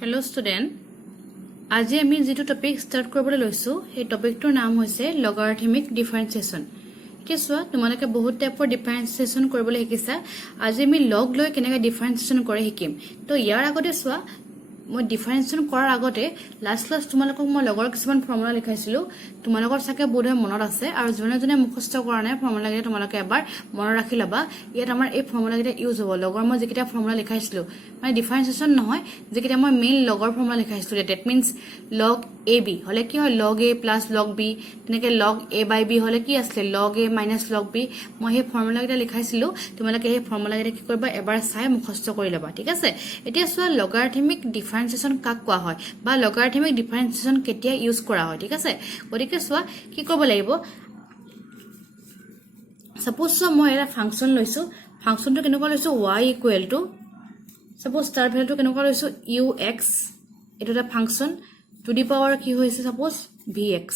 Hello student. আজি আমি যেটো টপিক স্টাৰ্ট কৰিবলৈ লৈছো এই টপিকটোৰ নাম হৈছে লগাৰিথমিক ডিফাৰেন্সিয়েচন। এতিয়া চোৱা তোমালোকে বহুত টাইপৰ ডিফাৰেন্সিয়েচন কৰিবলৈ শিকিছা। আজি আমি লগ লৈ কেনেকৈ ডিফাৰেন্সিয়েচন কৰে শিকিম। তো ইয়াৰ আগতে চোৱা মই ডিফাৰেন্সিয়েচন কৰাৰ আগতে লাষ্ট তোমালোকক মই লগৰ কিছুমান ফৰ্মুলা লিখাইছিলো। তোমালোকৰ চাকে বোধহয় মনত আছে আৰু জনে মুখস্থ কৰা নাই ফৰ্মুলা কেইটা তোমালোকে এবাৰ মনত ৰাখি লবা। ইয়াত আমাৰ এই ফৰ্মুলা কেইটা ইউজ হ'ব। লগৰ মই যেকেইটা ফৰ্মুলা লিখাইছিলো মানে ডিফাৰেন্সিয়েচন নহয়, যেকেইটা মই মেইন লগৰ formula লিখাইছিলো। Date means log A B হলে কি হয় লগ এ প্লাছ লগ বি, তেনেকে লগ এ বাই বি হলে কি আছিলে লগ এ মাইনাছ লগ বি। মই সেই ফৰ্মুলা কেইটা লিখাইছিলো। তোমালোকে সেই ফৰ্মুলা কেইটা কি কৰিবা এবাৰ চাই মুখস্থ কৰি ল'বা, ঠিক আছে। এতিয়া চোৱা লগাৰিথমিক ডিফাৰেন্সিয়েচন কাক কোৱা হয় বা লগাৰিথমিক ডিফাৰেন্সিয়েচন কেতিয়া ইউজ কৰা হয়, ঠিক আছে। গতিকে চোৱা কি কৰিব লাগিব। সাপোজ মই এটা ফাংচন লৈছো, ফাংচনটো কেনেকুৱা লৈছো y ইকুৱেল টু সাপোজ তাৰ ভ্যালুটো কেনেকুৱা লৈছো ux, এটা এটা ফাংচন টু দি পাৱাৰ কি হৈছে সাপোজ vx,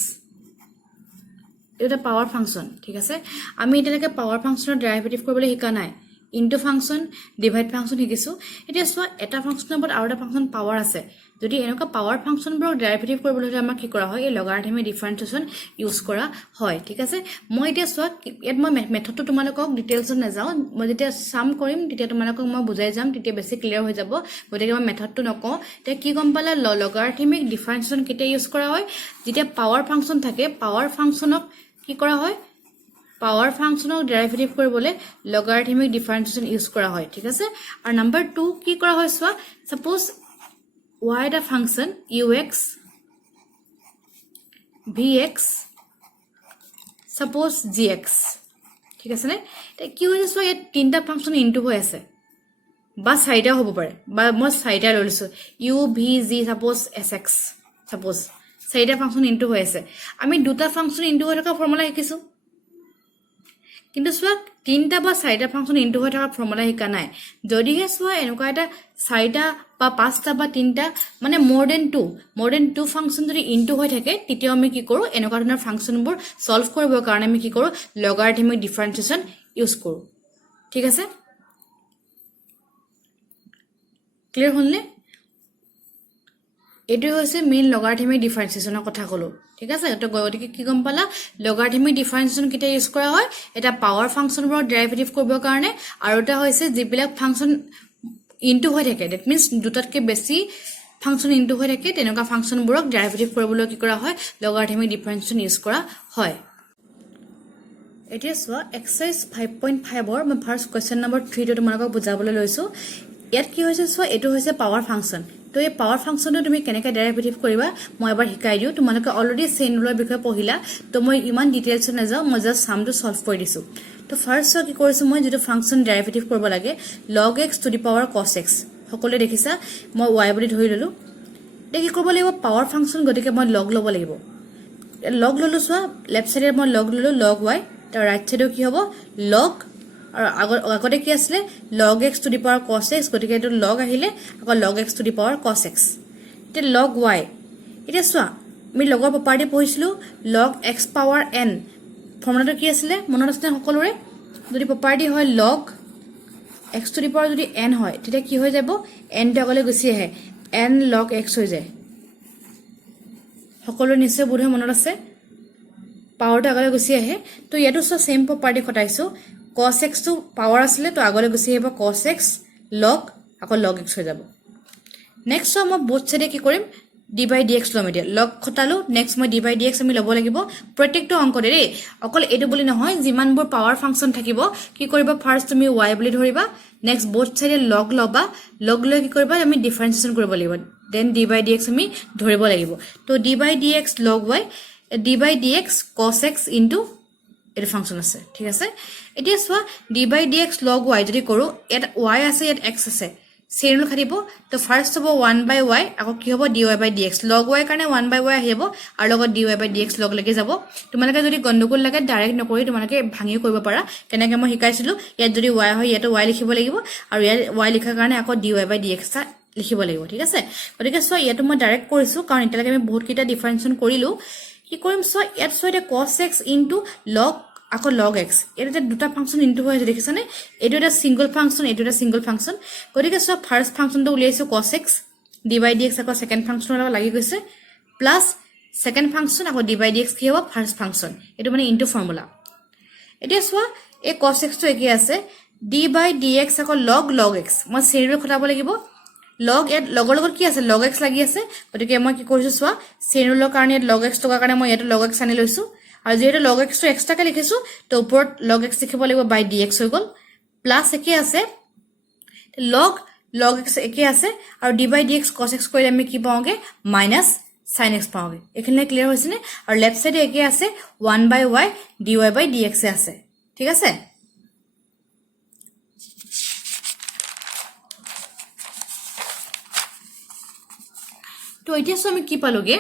এটা পাৱাৰ ফাংচন, ঠিক আছে। আমি এতিয়ালৈকে পাৱাৰ ফাংচনৰ ডেৰিভেটিভ কৰিবলৈ শিকা নাই। ইনটু ফাংচন ডিভাইড ফাংচন শিকিছো। এতিয়া চোৱা এটা ফাংচনৰ ওপৰত আৰু এটা ফাংচন পাৱাৰ আছে। যদি এনেকুৱা পাৱাৰ ফাংচনবোৰক ডেৰিভেটিভ কৰিবলৈ হলে আমাক কি কৰা হয় এই লগাৰিথমিক ডিফাৰেন্সিয়েচন ইউজ কৰা হয়, ঠিক আছে। মই এতিয়া চোৱা ইয়াত মই মেথডটো তোমালোকক ডিটেইলছত নাযাওঁ। মই যেতিয়া সাম কৰিম তেতিয়া তোমালোকক মই বুজাই যাম, তেতিয়া বেছি ক্লিয়াৰ হৈ যাব। গতিকে মই মেথডটো নকওঁ। এতিয়া কি গম পালা লগাৰিথমিক ডিফাৰেন্সিয়েচন কেতিয়া ইউজ কৰা হয় যেতিয়া পাৱাৰ ফাংচন থাকে। পাৱাৰ ফাংচনক কি কৰা হয় পাৱাৰ ফাংচনক ডেৰিভেটিভ কৰিবলৈ লগাৰিথমিক ডিফাৰেন্সিয়েচন ইউজ কৰা হয়, ঠিক আছে। আৰু নাম্বাৰ 2 কি কৰা হয় চোৱা সাপোজ y এটা function ux vx suppose gx, ঠিক আছে নে। কি হৈছে চোৱা ইয়াত তিনটা ফাংচন ইনটু হৈ আছে বা চাৰিটা হ'ব পাৰে, বা মই চাৰিটা লৈ লৈছো u v g suppose sx, suppose চাৰিটা ফাংচন ইনটু হৈ আছে। আমি দুটা ফাংচন ইনটু হৈ থকা ফৰ্মুলা শিকিছো, কিন্তু চোৱা তিনটা বা চাৰিটা ফাংচন ইনটু হৈ থকা ফৰ্মুলা শিকা নাই। যদিহে চোৱা এনেকুৱা এটা চাৰিটা বা পাঁচটা বা তিনটা মানে more than two ফাংচন যদি ইনটু হৈ থাকে তেতিয়া আমি কি কৰো এনেকুৱা ধৰণৰ ফাংচনবোৰ সলভ কৰিবৰ কাৰণে আমি কি কৰো লগাৰিথমিক ডিফাৰেন্সিয়েচন ইউজ কৰো, ঠিক আছে। ক্লিয়াৰ হ'লনে? এইটো হৈছে মেইন লগাৰিথমিক ডিফাৰেন্সিয়েচনৰ কথা ক'লো, ঠিক আছে। তো গতিকে কি গম পালা লগাৰিথমিক ডিফাৰেন্সিয়েচন কেতিয়া ইউজ কৰা হয় এটা পাৱাৰ ফাংচনবোৰৰ ডেৰিভেটিভ কৰিবৰ কাৰণে, আৰু এটা হৈছে যিবিলাক ফাংচন ইনটু হৈ থাকে। ডেট মিন্স দুটাতকে বেছি ফাংচন ইনটু হৈ থাকে তেনেকুৱা ফাংচনবোৰক ডেৰিভেটিভ কৰিবলৈ কি কৰা হয় লগাৰিথমিক ডিফাৰেন্সিয়েচন ইউজ কৰা হয়। এতিয়া চোৱা এক্সাৰসাইজ 5.5 মই ফাৰ্ষ্ট কুৱেশ্যন নম্বৰ 3 তোমালোকক বুজাবলৈ লৈছো। ইয়াত কি হৈছে চোৱা এইটো হৈছে পাৱাৰ ফাংচন। তো এই পাৱাৰ ফাংচনটো তুমি কেনেকৈ ডেৰিভেটিভ কৰিবা মই এবাৰ শিকাই দিওঁ। তোমালোকে অলৰেডি চেইন ৰুলৰ বিষয়ে পঢ়িলা, তো মই ইমান ডিটেইলছত নাযাওঁ, মই জাষ্ট সামটো সলভ কৰি দিছো। তো ফাৰ্ষ্ট কি কৰিছো মই যেটো ফাংচন ডেৰিভেটিভ কৰিব লাগে log x two the power cos x, সকলোৱে দেখিছা মই y বুলি ধৰি ললো। এতিয়া কি কৰিব লাগিব পাৱাৰ ফাংচন, গতিকে মই log ল'ব লাগিব। log ললো চোৱা লেফট সাইডে মই log ললো log y, তাৰ ৰাইট সাইডে কি হ'ব log, আৰু আগতে কি আছিলে log x two the power cos x, গতিকে এইটো log আহিলে আকৌ log x two the power cos x। এতিয়া log y, এতিয়া চোৱা আমি লগৰ প্ৰপাৰ্টি পঢ়িছিলো log x পাৱাৰ n, ফৰ্মুলাটো কি আছিলে মনত আছে সকলোৰে। যদি প্ৰপাৰ্টি হয় log x two the power যদি n হয় তেতিয়া কি হৈ যাব n টো আগলৈ গুচি আহে n log x হৈ যায়। সকলোৰে নিশ্চয় বোধহয় মনত আছে পাৱাৰটো আগলৈ গুচি আহে। তো ইয়াতো চোৱা সেম প্ৰপাৰ্টি খটাইছো cos x টো পাৱাৰ আছিলে তো আগলৈ গুচি আহিব cos x log আকৌ log x হৈ যাব। নেক্সট মই বোথ সাইডে কি কৰিম d by dx লম। এতিয়া log খটালো, নেক্সট মই d by dx আমি ল'ব লাগিব প্ৰত্যেকটো অংকতে দেই, অকল এইটো বুলি নহয় যিমানবোৰ পাৱাৰ ফাংচন থাকিব কি কৰিবা ফাৰ্ষ্ট তুমি y বুলি ধৰিবা, নেক্সট বোথ সাইডে log ল'বা, log লৈ কি কৰিবা আমি ডিফাৰেন্সিয়েচন কৰিব লাগিব, দেন d by dx আমি ধৰিব লাগিব। তো d by dx log y, d by dx cos x into এটা ফাংচন আছে, ঠিক আছে। এতিয়া চোৱা d by dx log y যদি কৰো ইয়াত y আছে ইয়াত x আছে, চেইনল খাটিব। তো ফাৰ্ষ্ট হ'ব 1 by y, আকৌ কি হ'ব dy by dx, log y কাৰণে 1 by y আহিব আৰু লগত dy by dx লগ লাগি যাব। তোমালোকে যদি গণ্ডগোল লাগে ডাইৰেক্ট নকৰি তোমালোকে ভাঙিও কৰিব পাৰা, কেনেকৈ মই শিকাইছিলো। ইয়াত যদি y হয় ইয়াতো y লিখিব লাগিব আৰু ইয়াত y লিখাৰ কাৰণে আকৌ dy by dx লিখিব লাগিব, ঠিক আছে। গতিকে চোৱা ইয়াতো মই ডাইৰেক্ট কৰিছো কাৰণ এতিয়ালৈকে আমি বহুত কেইটা ডিফাৰেন্সিয়েচন কৰিলো। কি কৰিম চোৱা ইয়াত চোৱা এতিয়া cos x ইনটু log আকৌ log x, এটা দুটা ফাংচন ইনটু হৈ আছে দেখিছা নে। এইটো এটা সিঙ্গল ফাংচন, এইটো এটা সিঙ্গল ফাংচন। গতিকে সব ফার্স্ট ফাংচনটো উলিয়াইছো cos x ডি বাই ডি এক্স আকৌ ছেকেণ্ড ফাংচনৰ লগত লাগি গৈছে প্লাছ ছেকেণ্ড ফাংচন আকৌ ডি বাই ডি এক্স কি হ'ব ফাৰ্ষ্ট ফাংচন এইটো মানে ইনটু ফৰ্মুলা এতিয়া চোৱা এই cos x টো একে আছে ডি বাই ডি এক্স আকৌ log x মই শ্ৰেণীৰে খটাব লাগিব log এট লগৰ লগত কি আছে log x লাগি আছে গতিকে মই কি কৰিছো চোৱা শ্ৰেণীৰ কাৰণে log x টকা কাৰণে মই ইয়াতে log x আনি লৈছো আৰু যেহেতু log x টো এক্সট্ৰাকে লিখিছো তো ওপৰত log x লিখিব লাগিব বাই dx হৈ গল প্লাস একে আছে log x একে আছে আৰু d by dx cos x কৰিলে আমি কি পাওঁগে মাইনাস sin x পাওঁগে এখানে ক্লিয়াৰ হৈছে নে আৰু লেফট সাইডে একে আছে 1 by y dy by dx আছে ঠিক আছে তো এতিয়া আমি কি পালোগে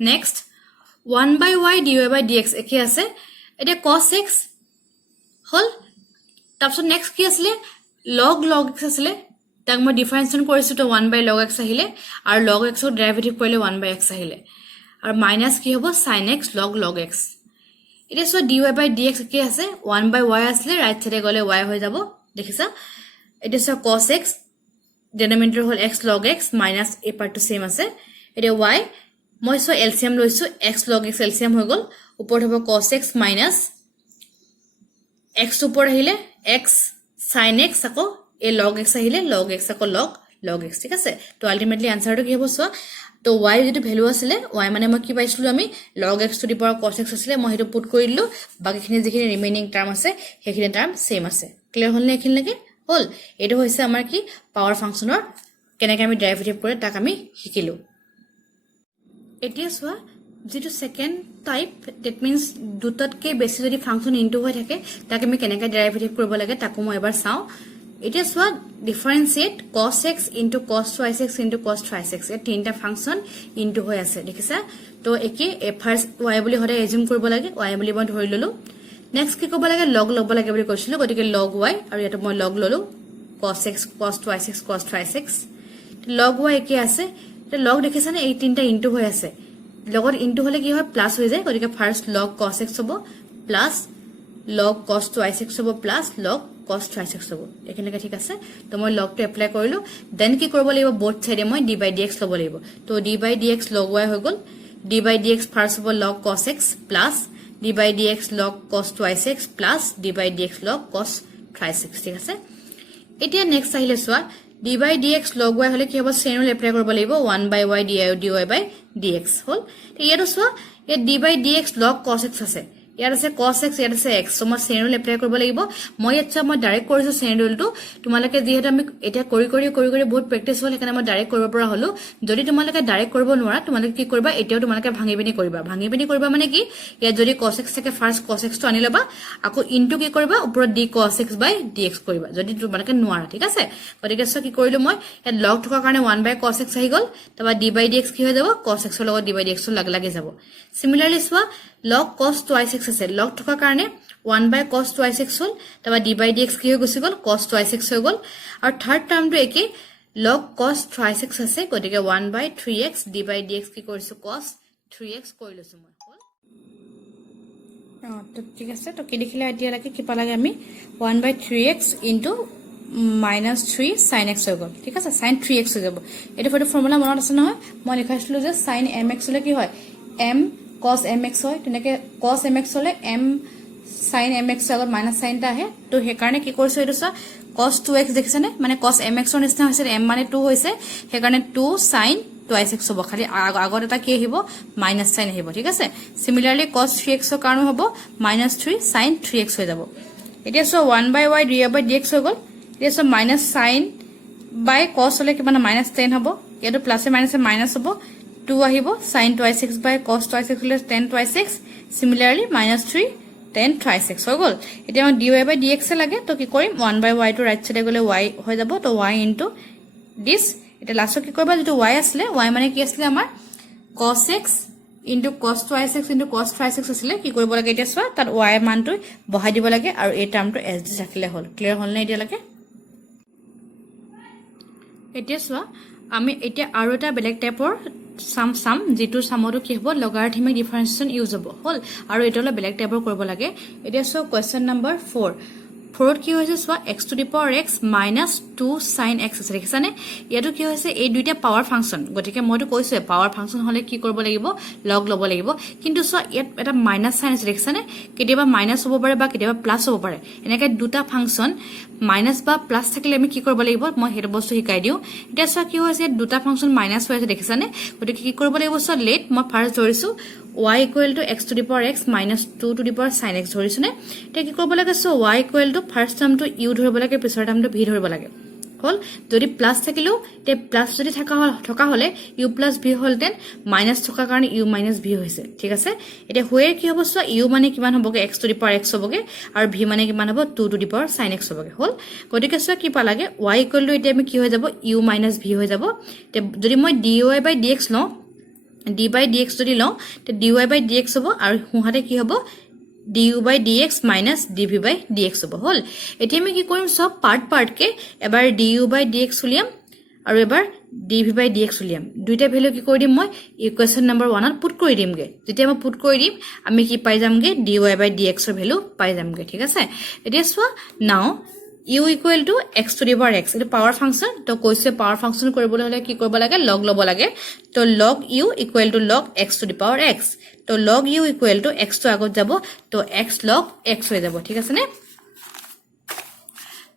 next 1 by y dy by dx একে আছে এটা cos x হল তাৰপিছত নেক্সট কি আছিল log x আছিল তাক মই ডিফাৰেন্সিয়েট কৰিছো তো 1 by log x আহিলে আৰু log x ৰ ডেৰিভেটিভ কৰিলে 1 by x আহিলে আৰু মাইনাস কি হ'ব sin x log x এটা সো dy by dx কি আছে 1 by y আসলে ৰাইট সাইডে গলে y হৈ যাব দেখিছা এটা সো cos x ডিনোমিনেটৰ হল x log x মাইনাস এ পাৰ্টটো সেম আছে এটা y মই সো এলসিয়াম লৈছো x log x এলসিয়াম হৈ গল ওপৰত হ'ব cos x মাইনাস x ওপৰ আহিলে x sin x আকৌ এ log x আহিলে log x আকৌ log x ঠিক আছে তো আলটিমেটলি আনসাৰটো কি হ'ব সো তো y যেটো ভ্যালু আছিল y মানে মই কি পাইছিলো আমি log x two the power cos x আছিল মই হেতু পুট কৰি দিলো বাকিখিনি যিখিনি ৰিমেইনিং টাৰ্ম আছে সেইখিনি টাৰ্ম সেম আছে ক্লিয়াৰ হল নে এখিনি লাগে হল এটো হৈছে আমাৰ কি পাৱাৰ ফাংচনৰ কেনেকৈ আমি ডেৰিভেটিভ কৰে তাক আমি শিকিলো এতিয়া সোৱা যেটো সেকেন্ড টাইপ দ্যাট মিন্স দুটাতকে বেছি যদি ফাংচন ইনটু হৈ থাকে তাক আমি কেনেকৈ ডেৰিভেটিভ কৰিব লাগে তাকো মই এবাৰ চাও এতিয়া সোৱা ডিফাৰেন্সিয়েট cos x into cos twice x into cos thrice x এ তিনটা ফাংচন ইনটু হৈ আছে দেখিছা তো একে ফার্স্ট y বুলি হৰে এজিউম কৰিব লাগে y বুলি মই ধৰি ললো নেক্সট কি কৰিব লাগে log লব লাগে বুলি কৈছিলো গতিকে log y আৰু এটা মই log ললো cos x cos twice x cos thrice x log y একে আছে তো log দেখিছা নে এই তিনটা ইনটু হৈ আছে লগত ইনটু হলে কি হয় প্লাস হৈ যায় গতিকে ফার্স্ট log cos x হ'ব plus log cos twice x হ'ব plus log cos thrice x হ'ব এখানে ঠিক আছে তো মই log টো এপ্লাই কৰিলো দেন কি কৰিব লাগিব বোথ সাইডে মই d by dx লব লাগিব তো d by dx log y হৈ গল d by dx ফার্স্ট হ'ব log cos x plus d by dx log cos twice x plus d by dx log cos thrice x ঠিক আছে এতিয়া next আহিলে সোৱা d by dx log y হলে কি হ'ব চেইনুল apply কৰিব লাগিব 1 by y dy by dx hall ইয়াটো সোৱা A d by dx log cos x আছে ইয়াৰ আছে cos x ইয়াৰ আছে x সো মই চেইনুল এপ্লাই কৰিব লাগিব মই আচ্ছা মই ডাইৰেক্ট কৰিছো চেইনুলটো তোমালোকে যেহেতু আমি এটা কৰি বহুত প্ৰেক্টিস হল এখানে মই ডাইৰেক্ট কৰিব পৰা হলো যদি তোমালোকে ডাইৰেক্ট কৰিব নোৱাৰা তোমালোকে কি কৰিবা এতিয়াও তোমালোকে ভাঙিবিনি কৰিবা মানে কি ইয়া যদি cos x থাকে ফাৰ্স্ট cos x টো আনি লবা আকৌ ইনটু কি কৰিবা ওপৰত d cos x by dx কৰিবা যদি তোমালোকে নোৱাৰা ঠিক আছে গতিকে সো কি কৰিলো মই এ log থকা কাৰণে 1 by cos x আহি গল তবা d by dx কি হৈ যাব cos x ৰ লগত d by dx লাগি যাব সিমিলাৰলি সোৱা log cos twice x আছে log থকা কাৰণে 1 by cos twice x হল তবা d by dx কি হৈ গৈছে গল cos twice x হৈ গল আৰু থাৰ্ড টাৰ্মটো একে log cos thrice x আছে গতিকে 1 by 3x d by dx কি কৰিছো cos 3x কৰি লৈছো মই হল তো ঠিক আছে তো কি লিখিলে এতিয়া লাগে কি পালাগে আমি 1 by 3x into minus 3 sin x হৈ গল ঠিক আছে sin 3x হৈ যাব এটা ফৰ্মুলা মনত আছে নহয় মই লিখাইছিলো যে sin mx হলে কি হয় m cos mx হয় তেনেকে cos mx হলে m sin mx আগত মাইনাস সাইন টা আহে তো হে কাৰণে কি কৰিছো এটো সা cos 2x দেখিছানে মানে cos mx ৰ নিচিনা হৈছে m মানে 2 হৈছে হে কাৰণে 2 sin twice x হ'ব খালি আগত এটা কি আহিব মাইনাস সাইন আহিব ঠিক আছে সিমিলাৰলি cos 3x ৰ কাৰণে হ'ব -3 sin 3x হৈ যাব এতিয়া so 1 by y dy by dx হৈ গল এতিয়া so minus sine by cos হলে কি মানে -10 হ'ব ইয়াটো প্লাসে মাইনাসে মাইনাস হ'ব 2 আহিব sin twice x by cos twice x হলে 10 twice x similarly -3 10 twice x হৈ গল এতিয়া dy by dx লাগে তো কি কৰিম 1 by y to right side গলে y হৈ যাব তো y into this এটা লাস্ট কি কৰিবা যেটো y আসলে y মানে কি আসলে আমাৰ cos x into cos twice x into cos thrice x আসলে কি কৰিব লাগে এতিয়া সোৱা তাত y মানটো বহাই দিব লাগে আৰু এই টাৰ্মটো as দি ৰাখিলে হল ক্লিয়াৰ হল নে এতিয়া লাগে এতিয়া সোৱা আমি এতিয়া আৰু এটা বেলেগ টাইপৰ সাম যেটো সামটো কি হ'ব লগাৰিথমিক ডিফাৰেন্সিয়েশন ইউজ হ'ব হল আৰু এটা বেলেগ টাইপৰ কৰিব লাগে এতিয়া সো কোৱেশ্চন নম্বৰ 4 4 কি হৈছে সোয়া x to the power x minus 2 sin x আছে দেখিছানে ইয়াটো কি হৈছে এই দুইটা পাৱাৰ ফাংচন গতিকে মইতো কৈছো পাৱাৰ ফাংচন হলে কি কৰিব লাগিব লগ লব লাগিব কিন্তু সোয়া ইয়াত এটা মাইনাস সাইন আছে দেখিছানে কেতিয়াবা মাইনাস হ'ব পাৰে বা কেতিয়াবা প্লাস হ'ব পাৰে এনেকৈ দুটা ফাংচন মাইনাস বা প্লাস থাকিলে আমি কি কৰিব লাগিব মই হেটো বস্তু শিকাই দিও এটা সোয়া কি হৈছে দুটা ফাংচন মাইনাস হৈ আছে দেখিছানে গতিকে কি কৰিব লাগিব সোয়া লেট মই ফাৰ্স্ট ধৰিছো y equal to x to the power x minus 2 to the power sin x ধৰিছো নে তে কি কৰিব লাগে so y equal to first term to u ধৰিব লাগে পিছৰ টাৰ্ম to v ধৰিব লাগে হল যদি প্লাস থাকিলো তে প্লাস যদি থকা হলে u plus v হল দেন মাইনাস থকা কাৰণে u minus v হৈছে ঠিক আছে এটা হোয়ে কি হ'ব সো u মানে কিমান হ'বগে x to the power x হ'বগে আৰু v মানে কিমান হ'ব 2 to the power sin x হ'বগে হল গতিকে সো কি পা লাগে y equal to এতিয়া আমি কি হৈ যাব u minus v হৈ যাব তে যদি মই dy by dx লওঁ d by dx যদি লওঁ তে dy by dx হ'ব আৰু হুহাতে কি হ'ব du by dx minus dv by dx হ'ব হল এতিয়া আমি কি কৰিম সব পাৰ্ট কে এবাৰ du by dx উলিয়াম আৰু এবাৰ dv by dx উলিয়াম দুইটা ভ্যালু কি কৰি দিম মই ইকুৱেশ্যন নম্বৰ 1 ত পুট কৰি দিমগে যেতিয়া মই পুট কৰি দিম আমি কি পাই যামগে dy by dx ৰ ভ্যালু পাই যামগে ঠিক আছে এতিয়া সোৱা নাও u equal to x to the power x এটা পাৱাৰ ফাংচন তো কৈছে পাৱাৰ ফাংচন কৰিবলৈ হলে কি কৰিব লাগে লগ লব লাগে তো log u equal to log x to the power x তো log u equal to x to আগত যাব তো x log x হৈ যাব ঠিক আছে নে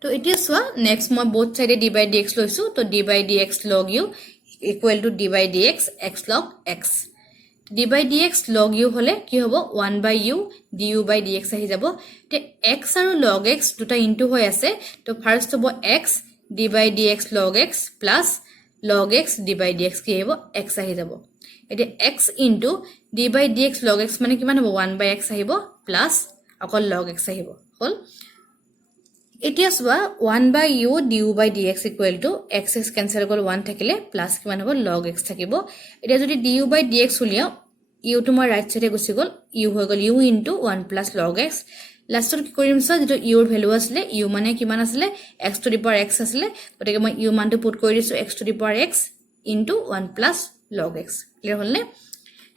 তো এতিয়া সোৱা নেক্সট মই both side d by dx লৈছো তো d by dx log u equal to d by dx x log x d by dx log u হলে কি হ'ব 1 by u du by dx আহি যাব তে x আৰু log x দুটা ইনটু হৈ আছে তো ফাৰ্স্ট হ'ব x d by dx log x plus log x d by dx কি হ'ব x আহি যাব এতে x into d by dx log x মানে কিমান হ'ব 1 by x আহিব plus অকল log x আহিব হল এতিয়া সোৱা 1 by u du by dx equal to x is cancel গল 1 থাকিলে প্লাস কিমান হ'ব log x থাকিব এতিয়া যদি du by dx উলিয়াও u to মই ৰাইট সাইডে গুছি গল u হৈ গল u into 1 plus log x লাষ্টৰ কি কৰিম সা যেটো u ৰ ভ্যালু আছিল u মানে কিমান আছিল x to the power x আছিল গতিকে মই u মানটো পুট কৰি দিছো x to the power x into 1 plus log x clear হল নে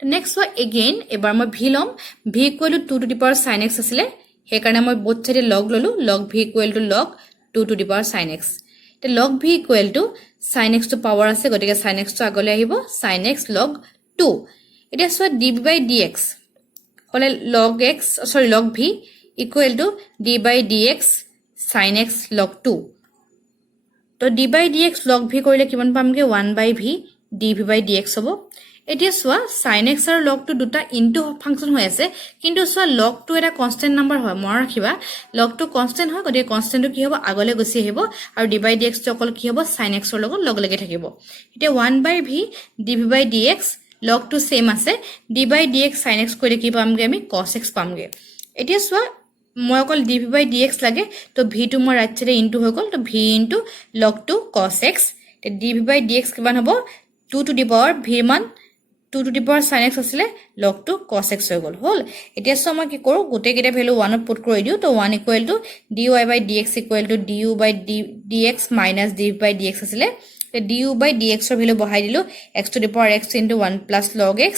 নেক্সট হয় এগেইন এবাৰ মই v লম v equal to 2 to the power sin x আছিল হে কাৰণে মই both side log ললো log v equal to log 2 to the power sin x তে log v equal to sin x to power আছে গতিকে sin x to আগলৈ আহিব sin x log 2 এটা সো dv by dx হলে log x sorry log v equal to d by dx sin x log 2 তো d by dx log v কৰিলে কিমান পামগে 1 by v dv by dx হ'ব এতিয়া সোৱা sin x আৰু log 2 দুটা ইনটু ফাংচন হৈ আছে কিন্তু সোৱা log 2 এটা কনস্ট্যান্ট নাম্বাৰ হয় মন ৰাখিবা log 2 কনস্ট্যান্ট হয় গতিকে কনস্ট্যান্টটো কি হ'ব আগলৈ গুছি আহিব আৰু d by dx টো অকল কি হ'ব sin x ৰ লগত লগ লাগি থাকিব এতিয়া 1 by v dv by dx log 2 same আছে d by dx sin x কৰিলে কি পামগে আমি cos x পামগে এতিয়া সোৱা মই অকল dv by dx লাগে তো v টো মই ৰাইট সাইডে ইনটু হৈ গল তো v into log 2 cos x তে dv by dx কিমান হ'ব 2 to the power v মান 2 to the power sin x আছিল log 2 cos x হৈ গল হল এতিয়া সো মই কি কৰো গোটে কেটা ভ্যালু 1 ত পুট কৰি দিও তো 1 equal to dy by dx equal to du by dx minus dv by dx আছিল তে du by dx ৰ ভ্যালু বহাই দিলো x to the power x into 1 plus log x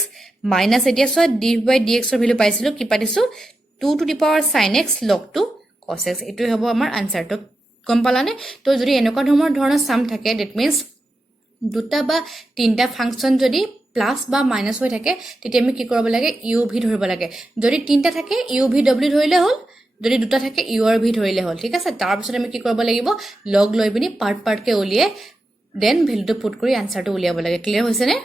minus এতিয়া সো dv by dx ৰ value পাইছিলো কি পাতিছো 2 to the power sin x log 2 cos x এটো হ'ব আমাৰ আনসাৰ তো কম পালানে তো যদি এনেকুৱা ধৰণৰ সাম থাকে দ্যাট মিন্স দুটা বা তিনটা ফাংচন যদি প্লাস বা মাইনাস হৈ থাকে তেতিয়া আমি কি কৰিব লাগে u v ধৰিব লাগে যদি তিনটা থাকে u v w ধৰিলে হল যদি দুটা থাকে u r v ধৰিলে হল ঠিক আছে তাৰ পিছত আমি কি কৰিব লাগিব লগ লৈ বিনি পাৰ্ট কে উলিয়ে দেন ভ্যালুটো পুট কৰি আনসাৰটো উলিয়াব লাগে ক্লিয়াৰ হৈছে নে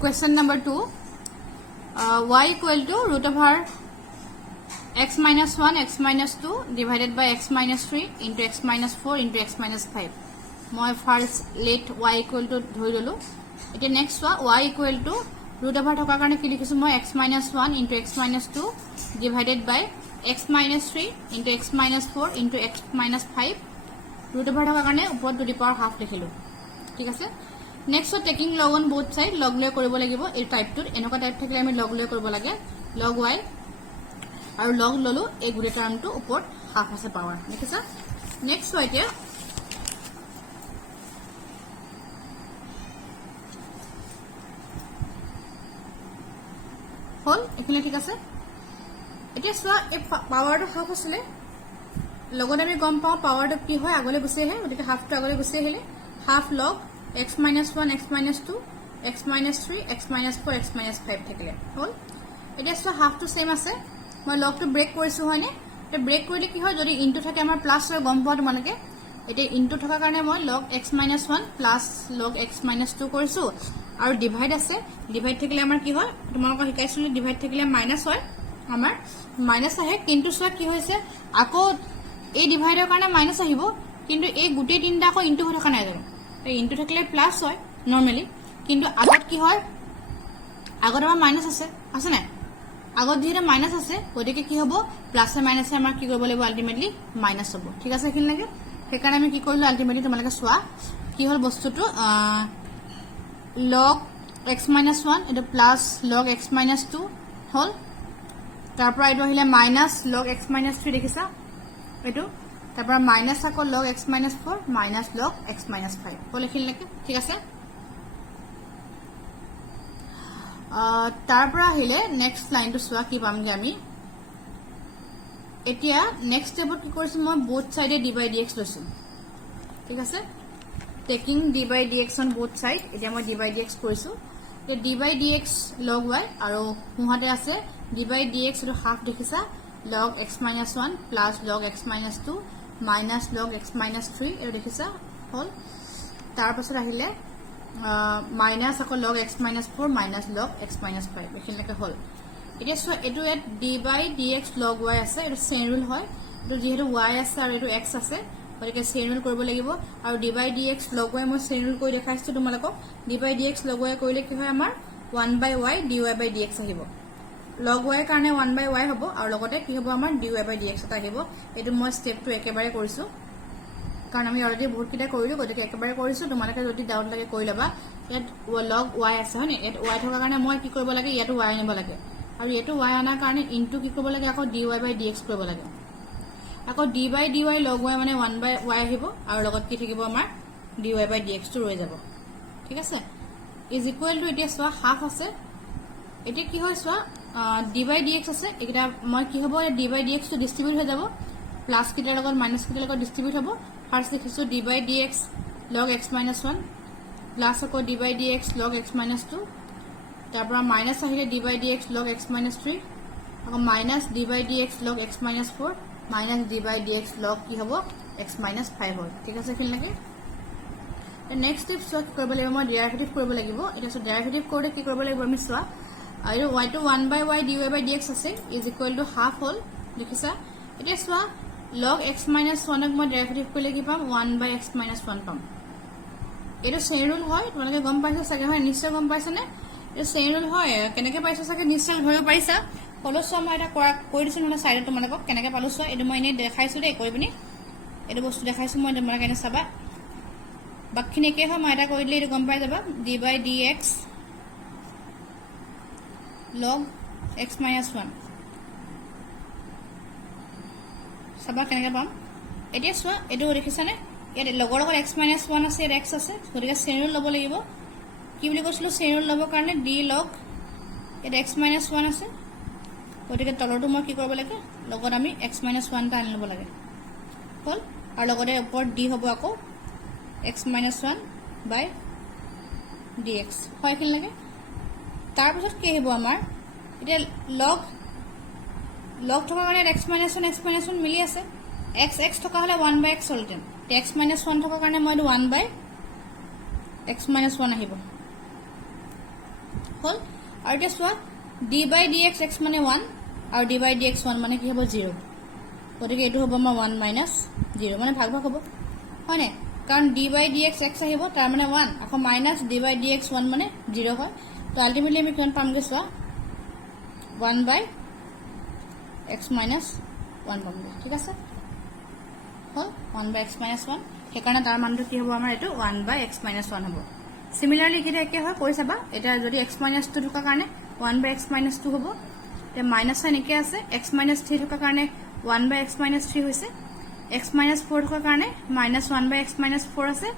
question number 2 y equal to root over x minus 1 x minus 2 divided by x minus 3 into x minus 4 into x minus 5 মই first let y equal to ধৰি ললো এটা next y equal to root over থকা কাৰণে কি লিখিছো মই x minus 1 into x minus 2 divided by x minus 3 into x minus 4 into x minus 5 root over থকা কাৰণে ওপৰত to the power half লিখিলো ঠিক আছে next taking log on both side log লৈ কৰিব লাগিব এই টাইপটোৰ এনেকুৱা টাইপ থাকিলে আমি log লৈ কৰিব লাগে log y আৰু log ললো এই গুৰে টাৰ্মটো ওপৰত half আছে পাৱাৰ দেখিছা নেক্সট এতিয়া হল এখানে ঠিক আছে এতিয়া চোৱা এই পাৱাৰটো হাফ আছিলে লগত আমি গম পাওঁ পাৱাৰটো কি হয় আগলৈ গুচি আহে গতিকে হাফটো আগলৈ গুচি আহিলে হাফ লগ x - 1 x - 2 x - 3 x - 4 x - 5 থাকিলে হল এতিয়া চোৱা হাফটো সেম আছে মই লগটো ব্ৰেক কৰিছো হয়নে এটা ব্ৰেক কৰিলে কি হয় যদি ইনটু থাকে আমাৰ প্লাস হয় গম পাওঁ তোমালোকে এতিয়া ইনটু থকা কাৰণে মই log x - 1 plus log x - 2 কৰিছো আৰু ডিভাইড আছে ডিভাইড থাকিলে আমাৰ কি হয় তোমালোকক শিকাইছিলো ডিভাইড থাকিলে মাইনাস হয় আমাৰ মাইনাস আহে কিন্তু চোৱা কি হৈছে আকৌ এই ডিভাইডৰ কাৰণে মাইনাস আহিব কিন্তু এই গুটেই তিনটা আকৌ ইনটু হৈ থকা নাই জানো এই ইনটু থাকিলে প্লাস হয় নরমালি কিন্তু আগত কি হয় আগত আমাৰ মাইনাস আছে না আগত যেহেতু মাইনাস আছে গতিকে কি হ'ব প্লাসে মাইনাসে আমাৰ কি কৰিব লাগিব আলটিমেটলি মাইনাস হ'ব ঠিক আছে এইখিনি লাগে সেইকাৰণে আমি কি কৰিলো আলটিমেটলি তোমালোকে চোৱা কি হল বস্তুটো log x - 1 এটা প্লাস log x - 2 হল তাৰপৰা এটো আহিলে মাইনাস log x - 3 দেখিছা এটো তাৰপৰা মাইনাস আকৌ log x - 4 minus log x - 5 হল এইখিনি লাগে ঠিক আছে তাৰপৰা আহিলে নেক্সট লাইনটো চোৱা কি পামগে আমি এতিয়া নেক্সট স্টেপত কি কৰিছো মই both side d by dx লৈছো ঠিক আছে taking d by dx on both side এতিয়া মই d by dx কৰিছো যে d by dx log y আৰু হুহাতে আছে d by dx এটো হাফ দেখিছা log x - 1 plus log x - 2 minus log x - 3 এটো দেখিছা হল তাৰ পাছত আহিলে মাইনাস আকৌ log x - 4 minus log x - 5 এখিনলৈকে হল এতিয়া সো এটো at d by dx log y আছে এটো চেইন ৰুল হয় এটো যেহেতু y আছে আৰু এটো x আছে গতিকে চেইন ৰুল কৰিব লাগিব আৰু d by dx log y মই চেইন ৰুল কৰি দেখাইছো তোমালোকক d by dx log y কৰিলে কি হয় আমাৰ 1 by y dy by dx আহিব log y কাৰণে 1 by y হ'ব আৰু লগতে কি হ'ব আমাৰ dy by dx এটা আহিব এটো মই স্টেপটো একেবাৰে কৰিছো কাৰণ আমি অলৰেডি বহুত কিটা কৰিলো গতিকে একেবাৰে কৰিছো তোমালোকে যদি ডাউট লাগে কৰি লবা ইয়াত log y আছে হয়নে ইয়াত y থকা কাৰণে মই কি কৰিব লাগে ইয়াতো y আনিব লাগে আৰু এটো y আনাৰ কাৰণে ইনটু কি কৰিব লাগে আকৌ dy by dx কৰিব লাগে আকৌ d by dy log y মানে 1 by y আহিব আৰু লগত কি থাকিব আমাৰ dy by dx টো ৰৈ যাব ঠিক আছে ইজ ইকুৱেল টু এতিয়া চোৱা হাফ আছে এতিয়া কি হয় চোৱা d by dx আছে এটা মই কি হ'ব d by dx টো ডিস্ট্ৰিবিউট হৈ যাব প্লাস কিটাৰ লগত মাইনাস কিটাৰ লগত ডিস্ট্ৰিবিউট হ'ব ফাৰ্স্ট লিখিছো d by dx log x - 1 plus আকৌ d by dx log x - 2 তাৰপৰা মাইনাস আহিলে d by dx log x - 3 আকৌ minus d by dx log x - 4 minus d by dx log কি হ'ব x - 5 হ'ল ঠিক আছে কিনলৈকে নেক্সট স্টেপ চোৱা কৰিব লাগিব মই ডেৰিভেটিভ কৰিব লাগিব এটা সো ডেৰিভেটিভ কৰোতে কি কৰিব লাগিব আমি চোৱা আৰু y to 1 by y dy by dx আছে ইজ ইকুৱেল টু হাফ হ'ল দেখিছা এটা চোৱা log x - 1 ক মই ডেৰিভেটিভ কৰিলে কি পাম 1 by x - 1 পাম এটো চেইন ৰুল হয় তোমালোকে গম পাইছা চাগে হয় নিশ্চয় গম পাইছা নে এটো চেইন ৰুল হয় কেনেকৈ পাইছা চাগে নিশ্চয় ধৰিব পাৰিছা কলছো মই এটা কৈ দিছো মানে সাইডত তোমালোকক কেনেকৈ পালো চোৱা এটো মই এনে দেখাইছো দে কৈ পিনি এটো বস্তু দেখাইছো মই তোমালোকে এনে চাবা বাকিখিনি একে হয় মই এটা কৈ দিলে এটো গম পাই যাবা d by dx log x - 1 চাবা কেনেকৈ পাম এতিয়া চোৱা এটো দেখিছানে ইয়াত লগৰ লগত x - 1 আছে x আছে গতিকে চেইন ৰুল ল'ব লাগিব কি বুলি কৈছিলো চেইন ৰুল ল'বৰ কাৰণে d log ইয়াত x - 1 আছে গতিকে তলৰটো মই কি কৰিব লাগে লগত আমি x - 1 টা আনি ল'ব লাগে হল আৰু লগতে ওপৰত d হ'ব আকৌ x - 1 by dx হয় কি লাগে তাৰ পিছত কি হ'ব আমাৰ এতিয়া log থকা কাৰণে x - 1 মিলি আছে x থকা হলে 1 by x হলতেন x - 1 থকা কাৰণে মই 1 by x - 1 আহিব হল আৰু এতিয়া চোৱা d by dx x মানে 1 আৰু d by dx 1 মানে কি হ'ব 0 গতিকে এটো হ'ব আমাৰ 1 minus 0 মানে ভাগ হ'ব হয়নে কাৰণ d by dx x আহিব তাৰ মানে 1 আকৌ minus d by dx 1 মানে 0 হয় তো আলটিমেটলি আমি কিমান পামগে চোৱা 1 by x minus 1 পামগে ঠিক আছে হল 1 by x minus 1 সেইকাৰণে তাৰ মানটো কি হ'ব আমাৰ এটো 1 by x minus 1 হ'ব সিমিলাৰলি কি একে হয় কৈ চাবা এটা যদি x minus 2 থকা কাৰণে 1 by x minus 2 হ'ব তে মাইনাস সাইন একে আছে x minus 3 থকা কাৰণে 1 by x minus 3 হৈছে x minus 4 থকা কাৰণে minus 1 by x minus 4 আছে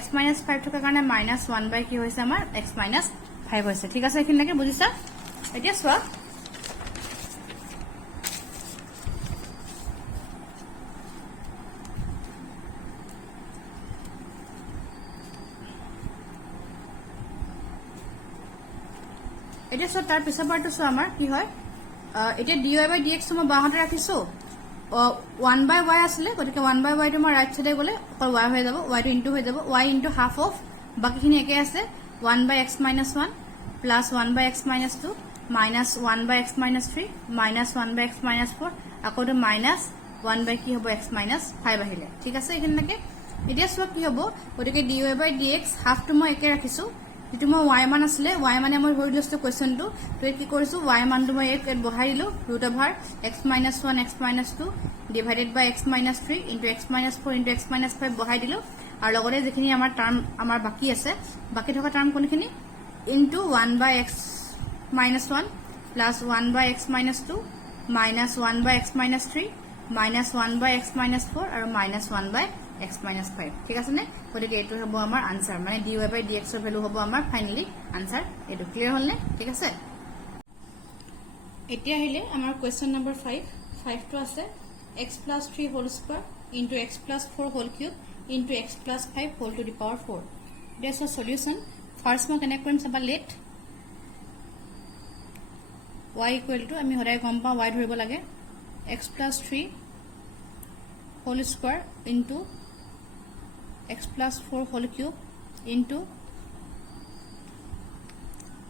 x minus 5 থকা কাৰণে minus 1 by কি হৈছে আমাৰ x minus 5 হৈছে ঠিক আছে এখিনলৈকে বুজিছা এতিয়া চোৱা এটা সো তাৰ পিছৰ পাৰ্টটো সো আমাৰ কি হয় এটা dy by dx মই বাহাতে ৰাখিছো 1 by y আসলে গতিকে 1 by y টো মই ৰাইট সাইডে গলে অকল y হৈ যাব y টো ইনটু হৈ যাব y ইনটু হাফ অফ বাকিখিনি একে আছে 1 by x minus 1 plus 1 by x minus 2 minus 1 by x minus 3 minus 1 by x minus 4 আকৌ to minus 1 by কি হ'ব x minus 5 আহিলে ঠিক আছে এখানলৈকে এতিয়া সব কি হ'ব গতিকে dy by dx হাফ টো মই একে ৰাখিছো যেটো মই y মান আসলে y মানে মই ধৰি লৈছো কোৱেশ্চনটো তো কি কৰিছো y মানটো মই এক বহাই দিলো √ over x minus 1 x minus 2 divided by x minus 3 into x minus 4 into x minus 5 বহাই দিলো আৰু লগতে যেখিনি আমাৰ টাৰ্ম আমাৰ বাকি আছে বাকি থকা টাৰ্ম কোনখিনি into 1 by x minus 1 plus 1 by x minus 2 minus 1 by x minus 3 minus 1 by x minus 4 আৰু minus 1 by x minus 5 ঠিক আছে নে গতিকে এটো হ'ব আমাৰ আনসাৰ মানে dy by dx ৰ ভ্যালু হ'ব আমাৰ ফাইনালি আনসাৰ এটো ক্লিয়াৰ হ'ল নে ঠিক আছে এতিয়া আহিলে আমাৰ কোৱেশ্চন নম্বৰ 5 টো আছে x plus 3 whole square into x plus 4 whole cube into x plus 5 whole to the power 4 there's a solution first মই কেনে কৰিম চাবা let y equal to আমি হৰাই গম পা y ধৰিব লাগে x plus 3 whole square into x plus 4 whole cube into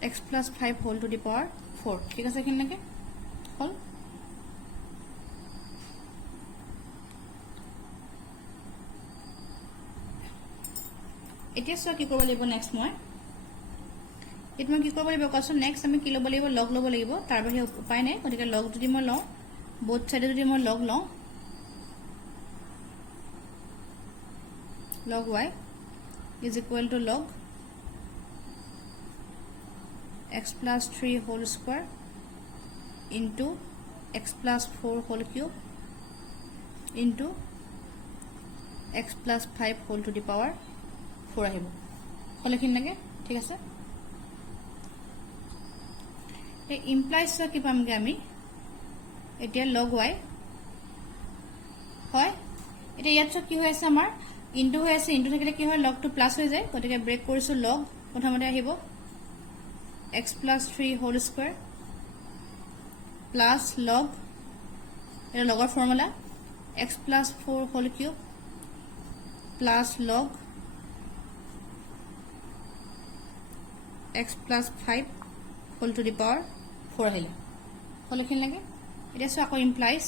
x plus 5 whole to the power 4 ঠিক আছে এখানলৈকে হল এতিয়া সো কি কৰিব লাগিব নেক্সট মই এতিয়া কি কৰিব লাগিব কোৱাচোন নেক্সট আমি কি ল'ব লাগিব লগ ল'ব লাগিব তাৰ বাহিৰে উপায় নাই গতিকে লগ যদি মই লওঁ বোথ সাইডে যদি মই লগ লওঁ log y is equal to log x plus 3 whole square into x plus 4 whole cube into x plus 5 whole to the power 4 আহিব হলখিন লাগে ঠিক আছে এই ইমপ্লাইজ কি পামগে আমি এতিয়া log y হয় এটা ইয়াত কি হৈ আছে আমাৰ ইনটু হৈ আছে ইনটু থাকিলে কি হয় log টো প্লাস হৈ যায় গতিকে ব্ৰেক কৰিছো log প্ৰথমতে আহিব x plus 3 whole square plus log এটা লগৰ formula x plus 4 whole cube plus log x plus 5 whole to the power 4 আহিলে হলখিন লাগে এটা সো আকৌ ইমপ্লাইজ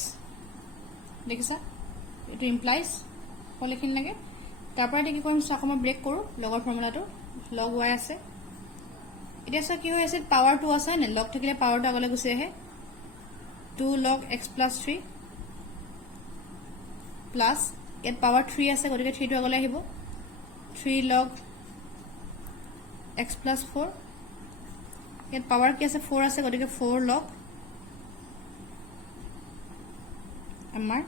দেখিছা এটো ইমপ্লাইজ হলখিন লাগে তারপর কি কৰিম সো আকৌ মই ব্ৰেক কৰো লগৰ ফৰ্মুলাটো log y আছে এটা সো কি হৈ আছে পাৱাৰ 2 আছে না log থাকিলে পাৱাৰটো আগলৈ গুছি আহে 2 log x plus 3 plus ইয়াত পাৱাৰ 3 আছে গতিকে 3 টো আগলৈ আহিব 3 log x plus 4 ইয়াত পাৱাৰ কি আছে 4 আছে গতিকে 4 log আমাৰ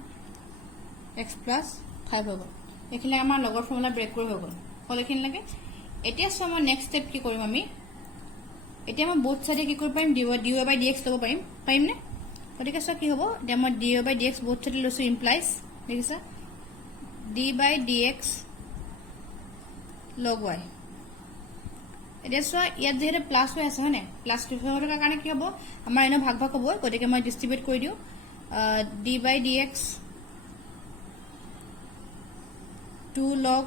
x plus 5 হ'ব এখিলে আমাৰ লগৰ ফৰ্মুলা ব্ৰেক কৰি হৈ গল হলখিন লাগে এতিয়া সো আমাৰ নেক্সট স্টেপ কি কৰিম আমি এতিয়া মই বোথ সাইডে কি কৰিব পাৰিম dy by dx লব পাৰিম নে গতিকে সো কি হ'ব এতিয়া মই dy by dx বোথ সাইডে লৈছো ইমপ্লাইজ দেখিছা d by dx log y এতিয়া সো ইয়াত যেহে প্লাস হৈ আছে হনে প্লাস টু হৈ থকা কাৰণে কি হ'ব আমাৰ এনে ভাগ ভাগ হ'ব গতিকে মই ডিস্ট্ৰিবিউট কৰি দিও d by dx 2 log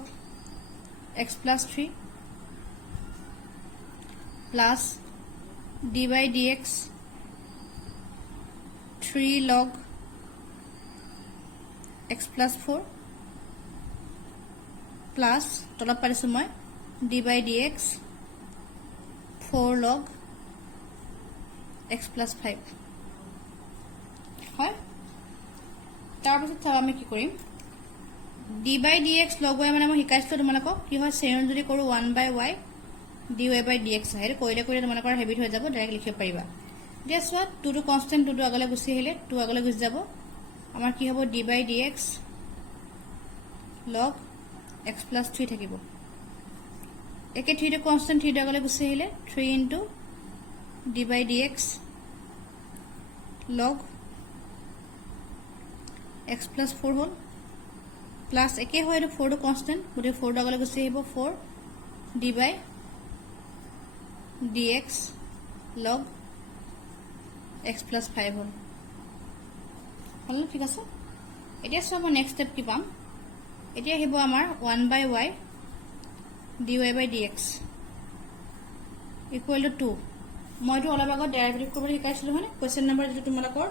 x plus 3 plus d by dx 3 log x plus 4 plus তলত পাইছো মই d by dx 4 log x plus 5 হয় তাৰপিছত আমি কি কৰিম d by dx log y মানে মই শিকাইছিলো তোমালোকক কি হয় চেৰন যদি কৰো 1 by y dy by dx হয় কইলে কইলে তোমালোকৰ হেবিট হৈ যাব ডাইৰেক্ট লিখিব পাৰিবা দিস হোৱাট 2 টো কনস্ট্যান্ট 2 টো আগলৈ গুছি আহিলে 2 আগলৈ গুছি যাব আমাৰ কি হ'ব d by dx log x plus 3 থাকিব একে 3 টো কনস্ট্যান্ট 3 টো আগলৈ গুছি আহিলে 3 into d by dx log x plus 4 whole plus একে হয় এটা 4 টো কনস্ট্যান্ট গুটি 4 টো আগলৈ গুছি আহিব 4 d by dx log x plus 5 হ'ল হল ঠিক আছে এতিয়া সব নেক্সট স্টেপ কি পাম এতিয়া আহিব আমাৰ 1/y dy by dx equal to 2 মইতো অলপ আগত ডেৰিভেটিভ কৰিবলৈ শিকাইছিলো মানে কোৱেশ্চন নম্বৰ যেটো তোমালোকৰ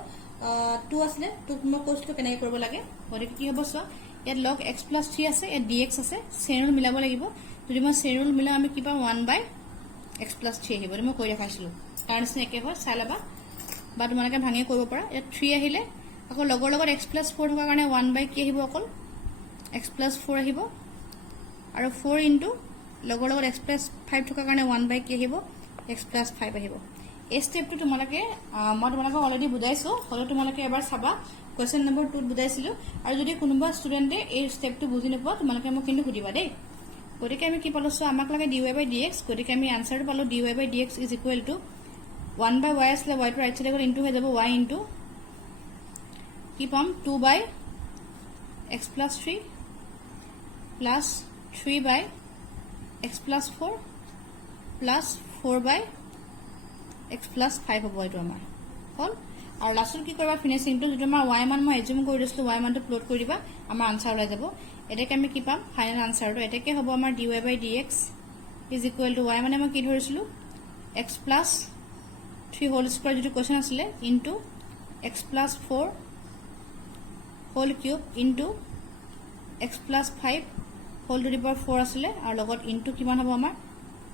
2 আসলে তো মই কৈছিলো কেনেকৈ কৰিব লাগে গতিকে কি হ'ব সো ইয়াত log x plus 3 আছে ইয়াত dx আছে চেইন ৰুল মিলাব লাগিব যদি মই চেইন ৰুল মিলাও আমি কি পাম 1/x plus 3 আহিব মই কৈ দেখাইছিলো কাৰণ সে একে হয় চাই লবা বা তোমালোকে ভাঙি কৰিব পাৰা ইয়াত 3 আহিলে আকৌ লগৰ লগত x plus 4 থকা কাৰণে 1 কি আহিব অকল x plus 4 আহিব আৰু 4 into লগৰ লগত x plus 5 থকা কাৰণে 1 কি আহিব x plus 5 আহিব এই স্টেপটো তোমালোকে মই তোমালোকে অলৰেডি বুজাইছো হলো তোমালোকে এবাৰ চাবা কোৱেশ্চন নম্বৰ 2 বুজাইছিলো আৰু যদি কোনোবা ষ্টুডেন্টে এই স্টেপটো বুজি নপোৱা তোমালোকে মোক কিন্তু সুধিবা দেই গতিকে আমি কি পালো সো আমাক লাগে dy by dx গতিকে আমি আনসাৰটো পালো dy by dx is equal to 1/y আসলে y টো ৰাইট সাইডে গলে ইনটু হৈ যাব y ইনটু কি পাম 2/x plus 3 plus 3/x plus 4 plus 4/x plus 5 হ'ব এটো আমাৰ হল আৰু লাষ্টত কি কৰিবা ফিনিশিং টো যেটো আমাৰ y মান মই এজিউম কৰি দিছিলো y মানটো প্লট কৰি দিবা আমাৰ আনসাৰ ওলাই যাব এটাকে আমি কি পাম ফাইনাল আনসাৰটো এটাকে হ'ব আমাৰ dy by dx is equal to y মানে মই কি ধৰিছিলো x plus 3 whole square যেটো কোৱেশ্চন আছিল into x plus 4 whole cube into x plus 5 whole to the power 4 আসলে আৰু লগত into কিমান হ'ব আমাৰ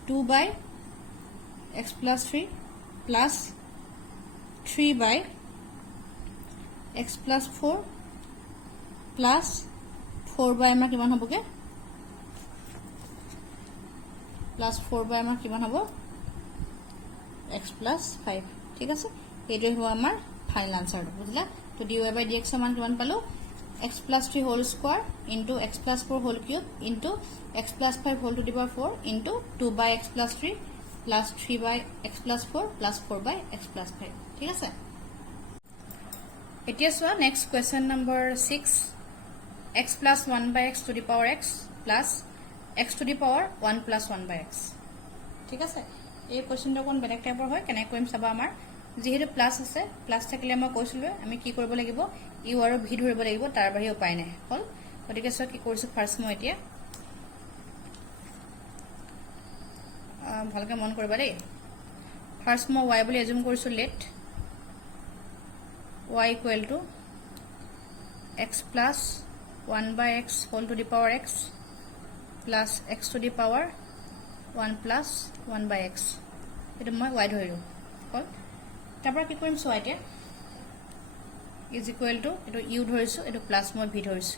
2/x plus 3 plus 3/x plus 4 plus 4 আমাৰ কিমান হ'বগে plus 4 আমাৰ কিমান হ'ব x plus 5 ঠিক আছে এইটো হ'ব আমাৰ ফাইনাল আনসাৰটো বুঝলা তো dy by dx সমান কিমান পালো x plus 3 whole square into x plus 4 whole cube into x plus 5 whole to the power 4 into 2/x plus 3 plus 3/x plus 4 plus 4/x plus 5 ঠিক আছে এতিয়া so next question number 6 x plus 1/x to the power x plus x to the power 1 plus 1/x ঠিক আছে এই কোৱেশ্চনটো কোন বেলেগ টাইপৰ হয় কেনে কৰিম চাবা আমাৰ যেহেতু প্লাস আছে প্লাস থাকিলে মই কৈছিলো আমি কি কৰিব লাগিব ইউ আৰু ভি ধৰিব লাগিব তাৰ বাহিৰে উপায় নাই হল গতিকে সো কি কৰিছো ফাৰ্স্ট মই এতিয়া ভালকে মন কৰিবা দেই ফাৰ্স্ট মই y বুলি এজিউম কৰিছো late y equal to x plus 1/x whole to the power x plus x to the power 1 plus 1/x এটো মই y ধৰিলো হল তাৰপৰ কি কৰিম সো আইতে is equal to এটো u ধৰিছো এটো প্লাস মই v ধৰিছো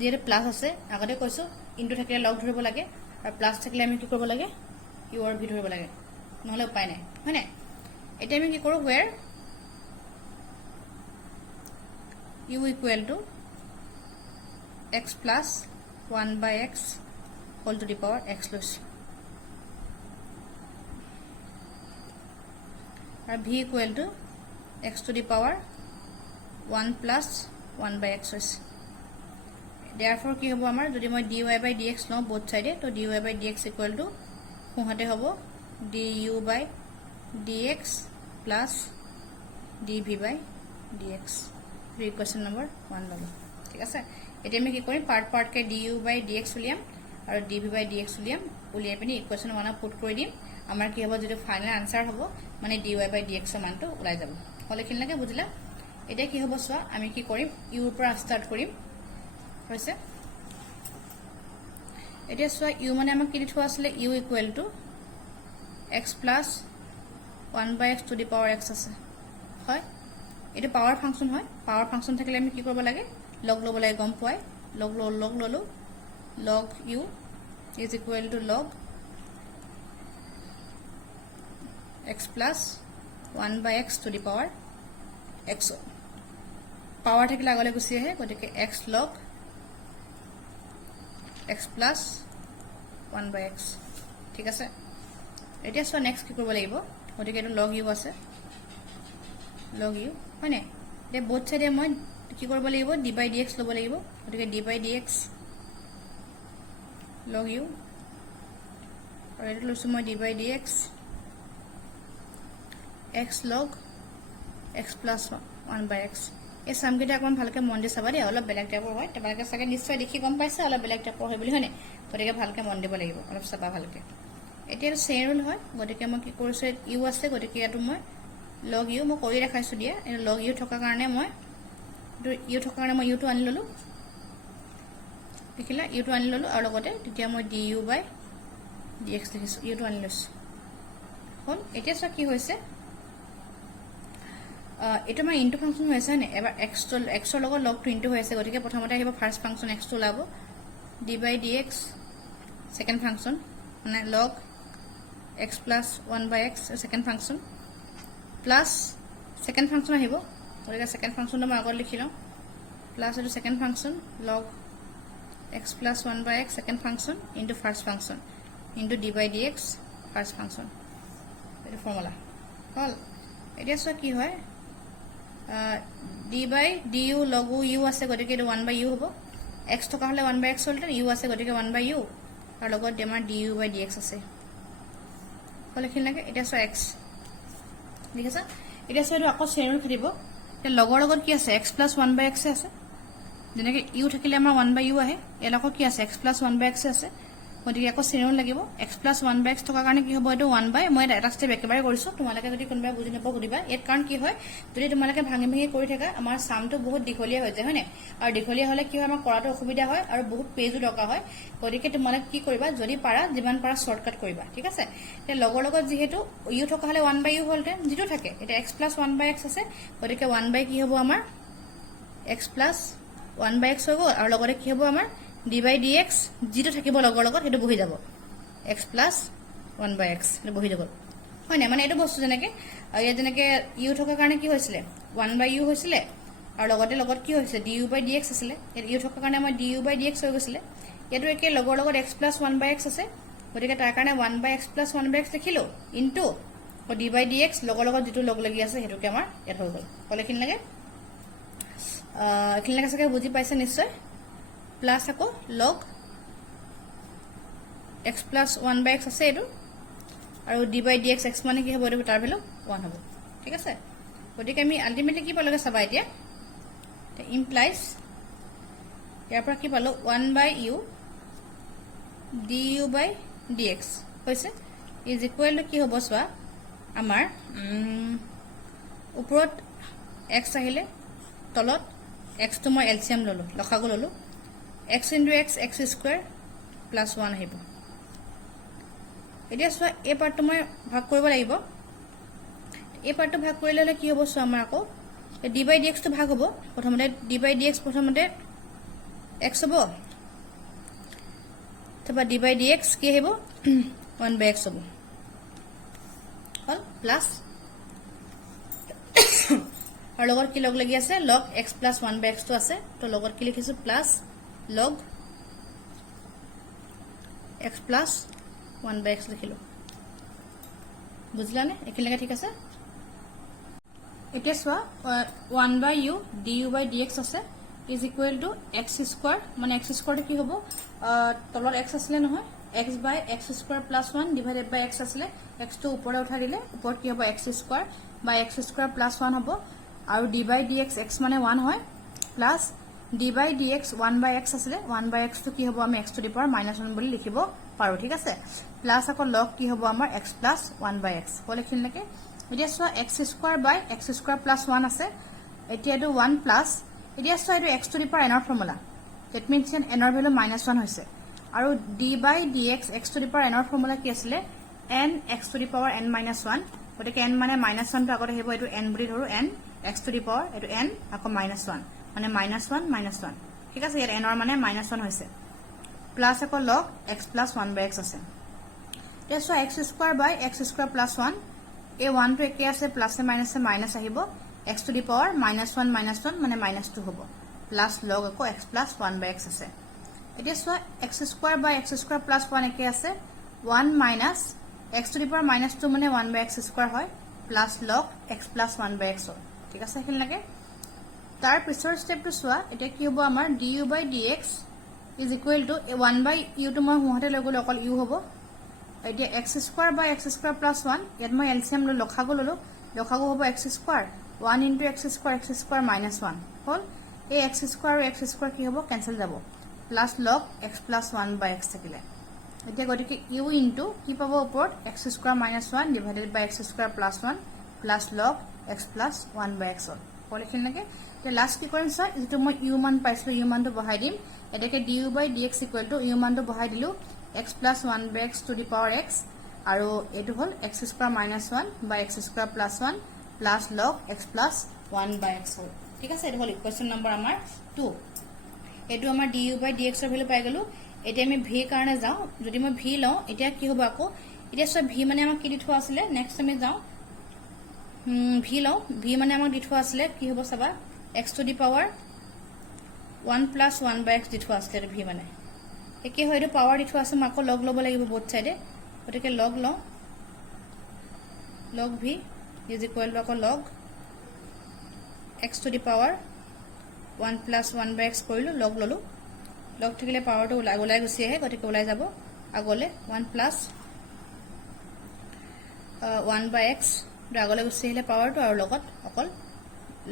যেটো প্লাস আছে আগতে কৈছো ইনটু থাকিলে লগ ধৰিব লাগে আৰু প্লাস থাকিলে আমি কি কৰিব লাগে u আৰু v ধৰিব লাগে নহলে উপায় নাই হয়নে এটা আমি কি কৰো where u equal to x plus 1/x whole to the power x লৈছো और v equal to x to the power 1 plus 1/x is therefore কি হ'ব আমাৰ যদি মই dy by dx লওঁ both side তো dy by dx equal to কোহাতে হ'ব du by dx plus dv by dx equation number 1 ললো ঠিক আছে এতিয়া আমি কি কৰিম part K du by dx উলিয়াম আৰু dv by dx উলিয়াম উলিয়াই পিনি ইকুৱেশ্যন 1 পুট কৰি দিম আমাৰ কি হ'ব যেটো ফাইনাল আনসাৰ হ'ব মানে dy by dx মানটো ওলাই যাব হলে কিনলাকে বুজিলা এটা কি হ'ব সো আমি কি কৰিম u ৰ পৰা স্টাৰ্ট কৰিম হৈছে এটা সো u মানে আমাক কি দিঠো আসলে u equal to x plus 1/x to the power x আছে হয় এটা পাৱাৰ ফাংচন হয় পাৱাৰ ফাংচন থাকিলে আমি কি কৰিব লাগে লগ লব লাগে গম পায় লগ ললো log u is equal to log x plus 1/x to the power x power থাকিলে আগলে গুছি আহে গতিকে x log x plus 1/x ঠিক আছে এতিয়া সো নেক্সট কি কৰিব লাগিব গতিকে এটো log u আছে log u হয়নে তে both side মই কি কৰিব লাগিব d by dx লব লাগিব গতিকে d by dx log u আৰু এটো লৈছো মই d by dx x log x plus 1 by x এই সামকেইটা অকমান ভালকে মন দি চাবা দেই অলপ বেলেগ টাইপৰ হয় তোমালোকে চাগে নিশ্চয় দেখি গম পাইছে অলপ বেলেগ টাইপৰ হয় বুলি হয়নে গতিকে ভালকে মন দিব লাগিব অলপ চাবা ভালকে এতিয়া চেইন ৰুল হয় গতিকে মই কি কৰিছো ইউ আছে গতিকে ইয়াতো মই log u মই কৰি দেখাইছো দিয়া এই log u থকা কাৰণে মই ইউ থকা কাৰণে মই ইউটো আনি ললো দেখিলা ইউটো আনি ললো আৰু লগতে তেতিয়া মই du by dx লিখিছো ইউটো আনি লৈছো হল এতিয়া সব কি হৈছে এটা মই ইনটু ফাংশন হৈছে না এবাৰ x ৰ লগত log টো ইনটু হৈছে গতিকে প্ৰথমতে আহিব ফাৰ্স্ট ফাংশন x টো লাব d by dx second function মানে log x plus 1 by x second function plus second function আহিব গতিকে সেকেন্ড ফাংশনটো মই আগত লিখি লওঁ প্লাস এটো second function log x plus 1 by x second function into first function into d by dx first function এটা formula হল এতিয়া সব কি হয় d by du log u আছে গতিকে এটা 1 by u হ'ব x থকা হলে 1 by x হলতে u আছে গতিকে 1 by u আৰু লগত আমাৰ du by dx আছে হলে কি লাগে এটা সব x ঠিক আছে এটা সব আকৌ চেইনৰ খেলিব তে লগৰ লগত কি আছে x plus 1 by x আছে যেনেকে u থাকিলে আমাৰ 1 by u আহে এলকো কি আছে x plus 1 by x আছে গতিকে আকৌ চেইনৰ লাগিব x plus 1 by x থকা কাৰণে কি হ'ব এটো 1 by মই এটা স্টেপ একেবাৰে কৰিছো তোমালোকে যদি কোনবা বুজি নাপাও সুধিবা এত কাৰণ কি হয় যদি তোমালোকে ভাঙি ভাঙি কৰি থাকা আমাৰ সামটো বহুত দীঘলীয়া হৈ যায় হয়নে আৰু দীঘলীয়া হলে কি হয় আমাৰ কৰাটো অসুবিধা হয় আৰু বহুত পেজো দৰকাৰ হয় গতিকে তোমালোকে কি কৰিবা যদি পাৰা যিমান পাৰা শৰ্টকাট কৰিবা ঠিক আছে তে লগৰ লগত যেহেতু u থকা হলে 1 by u হলতে যেটো থাকে এটা x plus 1 by x আছে গতিকে 1 by কি হ'ব আমাৰ x plus 1 by x হৈ গ'ল আৰু লগতে কি হ'ব আমাৰ d by dx যেটো থাকিব লগৰ লগত হেতু বহি যাব x plus 1 by x হেতু বহি যাব হয় না মানে এটো বস্তু যেনেকে ইয়া যেনেকে u থকা কাৰণে কি হৈছিলে 1 by u হৈছিলে আৰু লগতে লগত কি হৈছে du by dx আছিল u থকা কাৰণে আমাৰ du by dx হৈ গৈছিল এটো একে লগৰ লগত x plus 1 by x আছে গতিকে তাৰ কাৰণে 1 by x plus 1 by x লিখিলো ইনটু d by dx লগৰ লগত যেটো লগ লাগি আছে হেতুকে আমাৰ ইয়াত হৈ গ'ল কলেখিন লাগে এখিনলৈকে চাগে বুজি পাইছে নিশ্চয় প্লাস আকৌ log x plus 1 by x আছে এটো আৰু d by dx x মানে কি হ'ব এটো তাৰ ভ্যালু 1 হ'ব ঠিক আছে গতিকে আমি আলটিমেটলি কি পালোগে চাবা এতিয়া তে ইমপ্লাইজ ইয়াৰ পৰা কি পালো 1 by u du by dx হৈছে ইজ ইকুৱেল টু কি হ'ব চোৱা আমাৰ ওপৰত x আহিলে তলত x to মই LCM ললো লখাগু ললো x into x x square plus 1 আহিব এতিয়া সো এই পাৰ্টটো মই ভাগ কৰিব লাগিব এই পাৰ্টটো ভাগ কৰিলে কি হ'ব সো আমাৰ আকৌ d by dx টো ভাগ হ'ব প্ৰথমতে d by dx প্ৰথমতে x হ'ব তবা d by dx কি আহিব 1 by x হ'ব হল প্লাস আৰু লগত কি লগ লাগি আছে log x plus 1 by x টো আছে তো লগত কি লিখিছো plus log x plus 1 by x লিখিলো বুঝলানে এখিনলৈকে ঠিক আছে এতিয়া সোয়া 1 by u du by dx আছে is equal to x square মানে x square কি হ'ব তলত x আসলে নহয় x by x square plus 1 divided by x আসলে x টো উপৰে উঠাই দিলে উপৰত কি হ'ব x square by x square plus 1 হ'ব আৰু d by dx x মানে 1 হয় plus d by dx 1 by x আসলে 1 by x তো কি হ'ব আমি x to the power -1 বুলি লিখিব পাৰো ঠিক আছে প্লাস আকৌ log কি হ'ব আমাৰ x plus 1 by x কলেখিন লাগে এতিয়া so x square by x square plus 1 আছে এতিয়া এটো 1 plus এতিয়া সো এটো x to the power n ৰ ফৰ্মুলা that means n ৰ ভ্যালু -1 হৈছে আৰু d by dx x to the power n ৰ ফৰ্মুলা কি আছিল n x to the power n -1 গতিকে n মানে -1 টো আগত আহিব এটো n বুলি ধৰো n x to the power এটো n আকৌ -1 মানে -1 ঠিক আছে ইয়াৰ n ৰ মানে -1 হৈছে প্লাস আকৌ log x plus 1 by x আছে তেছো x square by x square plus 1 এই 1 টো একে আছে প্লাস এ মাইনাস আহিব x to the power -1 মানে -2 হ'ব প্লাস log আকৌ x plus 1 by x আছে এতিয়া so x square by x square plus 1 একে আছে 1 minus x to the power -2 মানে 1 by x square হয় plus log x plus 1 by x ঠিক আছে এখিন লাগে তাৰ পিছৰ স্টেপটো সোয়া এটা কি হ'ব আমাৰ du by dx is equal to 1 by u to মই হুহতে লৈ গলে অকল u হ'ব এতিয়া x square by x square plus 1 ইয়াত মই LCM লৈ লখাগো ললো লসাগু হ'ব x square 1 into x square minus 1 হল এই x স্কয়াৰ আৰু x স্কয়াৰ কি হ'ব কেনসেল যাব plus log x plus 1 by x থাকিলে এতিয়া গতিকে u into কি পাব ওপৰত x square minus 1 divided by x square plus 1 plus log x plus 1 by x হ'ল পলিখিন লাগে তে লাস্ট কি কৰিম স্যাৰ যেটো মই u মান পাইছিলো u মানটো বহাই দিম এটাকে du by dx equal to u মানটো বহাই দিলো x plus 1 by x to the power x আৰু এটো হল x square minus 1 by x square plus 1 plus log x plus 1 by x হ'ল ঠিক আছে এটো হল ইকুয়েশন নম্বৰ আমাৰ 2 এটো আমাৰ du by dx ৰ ভ্যালু পাই গলো এতিয়া আমি v কাৰণে যাও যদি মই v লওঁ এতিয়া কি হ'ব আকৌ এতিয়া সব v মানে আমাক কি দি থোৱা আছিল নেক্সট আমি যাও v লওঁ v মানে আমাক দি থোৱা আছিল কি হ'ব চাবা x to the power 1 plus 1 by x দি থোৱা আছিল v মানে একে হয়টো পাৱাৰ দি থোৱা আছে মাকো লগ লব লাগিব বোথ সাইডে গতিকে লগ লওঁ log v is equal to log x to the power 1 plus 1 by x কৰিলো লগ ললো লগ থাকিলে পাৱাৰটো ওলাই গুছি আহে গতিকে ওলাই যাব আগলে 1 plus 1 by x আগলে গুছি আহিলে পাৱাৰটো আৰু লগত অকল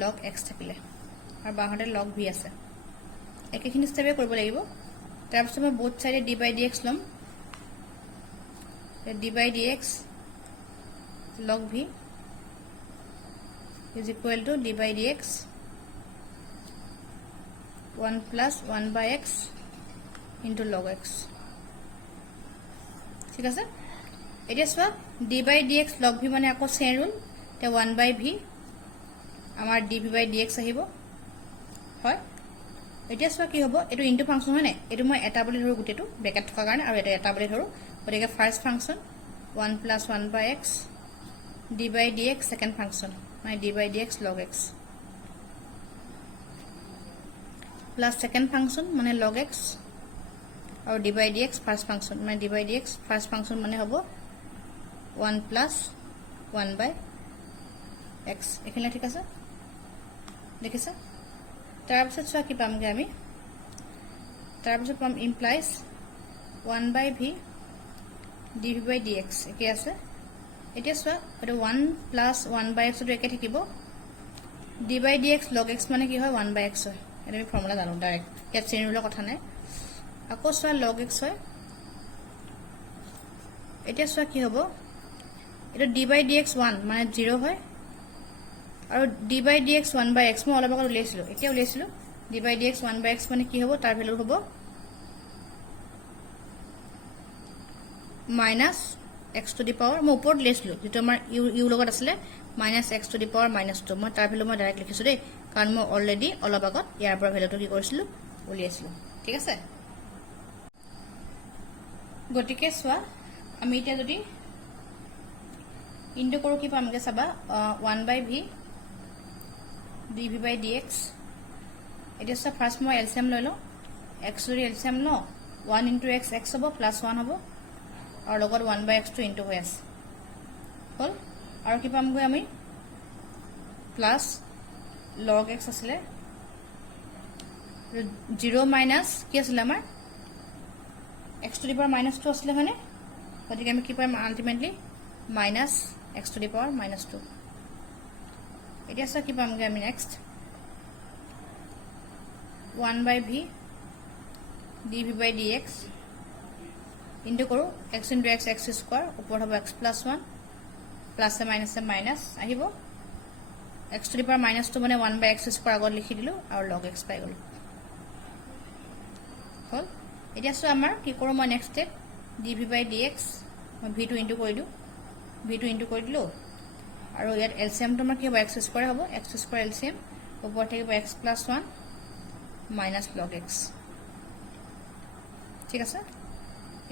log x থাকিলে আৰু বাহতে log v আছে একেখিনি স্টেপে কৰিব লাগিব তাৰপিছত মই both side d by dx লম d by dx log v is equal to d by dx 1 plus 1 by x into log x ঠিক আছে এতিয়া সোয়া d by dx log v মানে আকৌ চেন ৰুল তে 1 by v আমাৰ dv by dx আহিব হয় এতিয়া সোয়া কি হ'ব এটো ইনটু ফাংশন হয় নাই এটো মই এটা বুলি ধৰো গুটেটো ব্ৰেকেট থকা কাৰণে আৰু এটা বুলি ধৰো গতিকে first function 1 plus 1 by x d by dx second function my d by dx log x plus second function মানে log x और d by dx first function my d by dx first function মানে হবো 1 plus 1 by x এখানে ঠিক আছে দেখিছা তাৰপিছত চোৱা কি পামগে আমি তাৰপিছত পাম implies 1 by v dv by dx কি আছে এতিয়া চোৱা এটা 1 plus 1 by x টো একে থাকিব d by dx log x মানে কি হয় 1 by x হয় এটা আমি ফৰ্মুলা জানো ডাইৰেক্ট ইয়াত চেইন ৰুলৰ কথা নাই আকৌ চোৱা log x হয় এতিয়া চোৱা কি হ'ব এটা d by dx 1 মানে 0 হয় আৰু d by dx 1 by x মই অলপ আগত উলিয়াইছিলো এতিয়া উলিয়াইছিলো d by dx 1 by x মানে কি হ'ব তাৰ ভ্যালু হ'ব minus x to the power মই ওপৰত লিখিলো যেটো আমাৰ u লগত আছিল minus x to the power minus 2 মই তাৰ ভ্যালু মই ডাইৰেক্ট লিখিছো দেই কাৰণ মই অলৰেডি অলপ আগত ইয়াৰ পৰা ভ্যালুটো কি কৰিছিলো উলিয়াইছিলো ঠিক আছে গতিকে সোয়া আমি এতিয়া যদি ইনটু কৰো কি পামগে চাবা 1 by v dv by dx এটা সব ফার্স্ট মই এলসিএম লৈ লও x যদি এলসিএম ন 1 into x x হ'ব plus 1 হ'ব আৰু লগত 1 by x to into হৈ আছে হল আৰু কি পামগৈ আমি plus log x আসলে 0 minus কি আসলে আমাৰ x to the power minus 2 আসলে মানে গতিকে আমি কি পাম ultimately minus x to the power minus 2 এতিয়া সব কি পামগে আমি next 1 by v dv by dx into কৰো x into x x square ওপৰত হ'ব x plus 1 plus a minus আহিব x to the power minus 2 মানে 1 by x square আগত লিখি দিলো আৰু log x পাই গলো হল এতিয়া সো আমাৰ কি কৰো মই next step dv by dx মই v2 into কৰি দিও v2 into কৰি দিলো আৰু ইয়াত LCM তো আমাৰ কি হ'ব x square হ'ব x square LCM ওপৰত থাকিব x plus 1 minus log x ঠিক আছে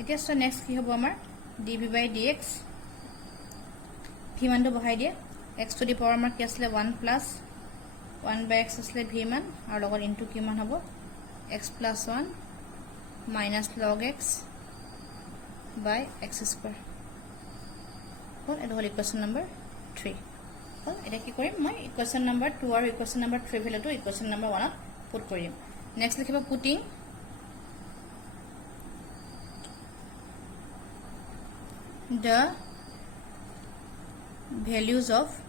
এতিয়া সো নেক্সট কি হ'ব আমাৰ dv by dx v মানটো বহাই দিয়া x to the power আমাৰ কি আছিল 1 plus 1 by x আছিল v মান আৰু লগত ইনটু কি মান হ'ব x plus 1 minus log x by x square হল এটা হল ইকুয়েশন নম্বৰ 3 হল এটা কি কৰিম মই ইকুয়েশন নম্বৰ 2 আৰু ইকুয়েশন নম্বৰ 3 ভ্যালুটো ইকুয়েশন নম্বৰ 1 ত পুট কৰিম নেক্সট লিখিব putting the values of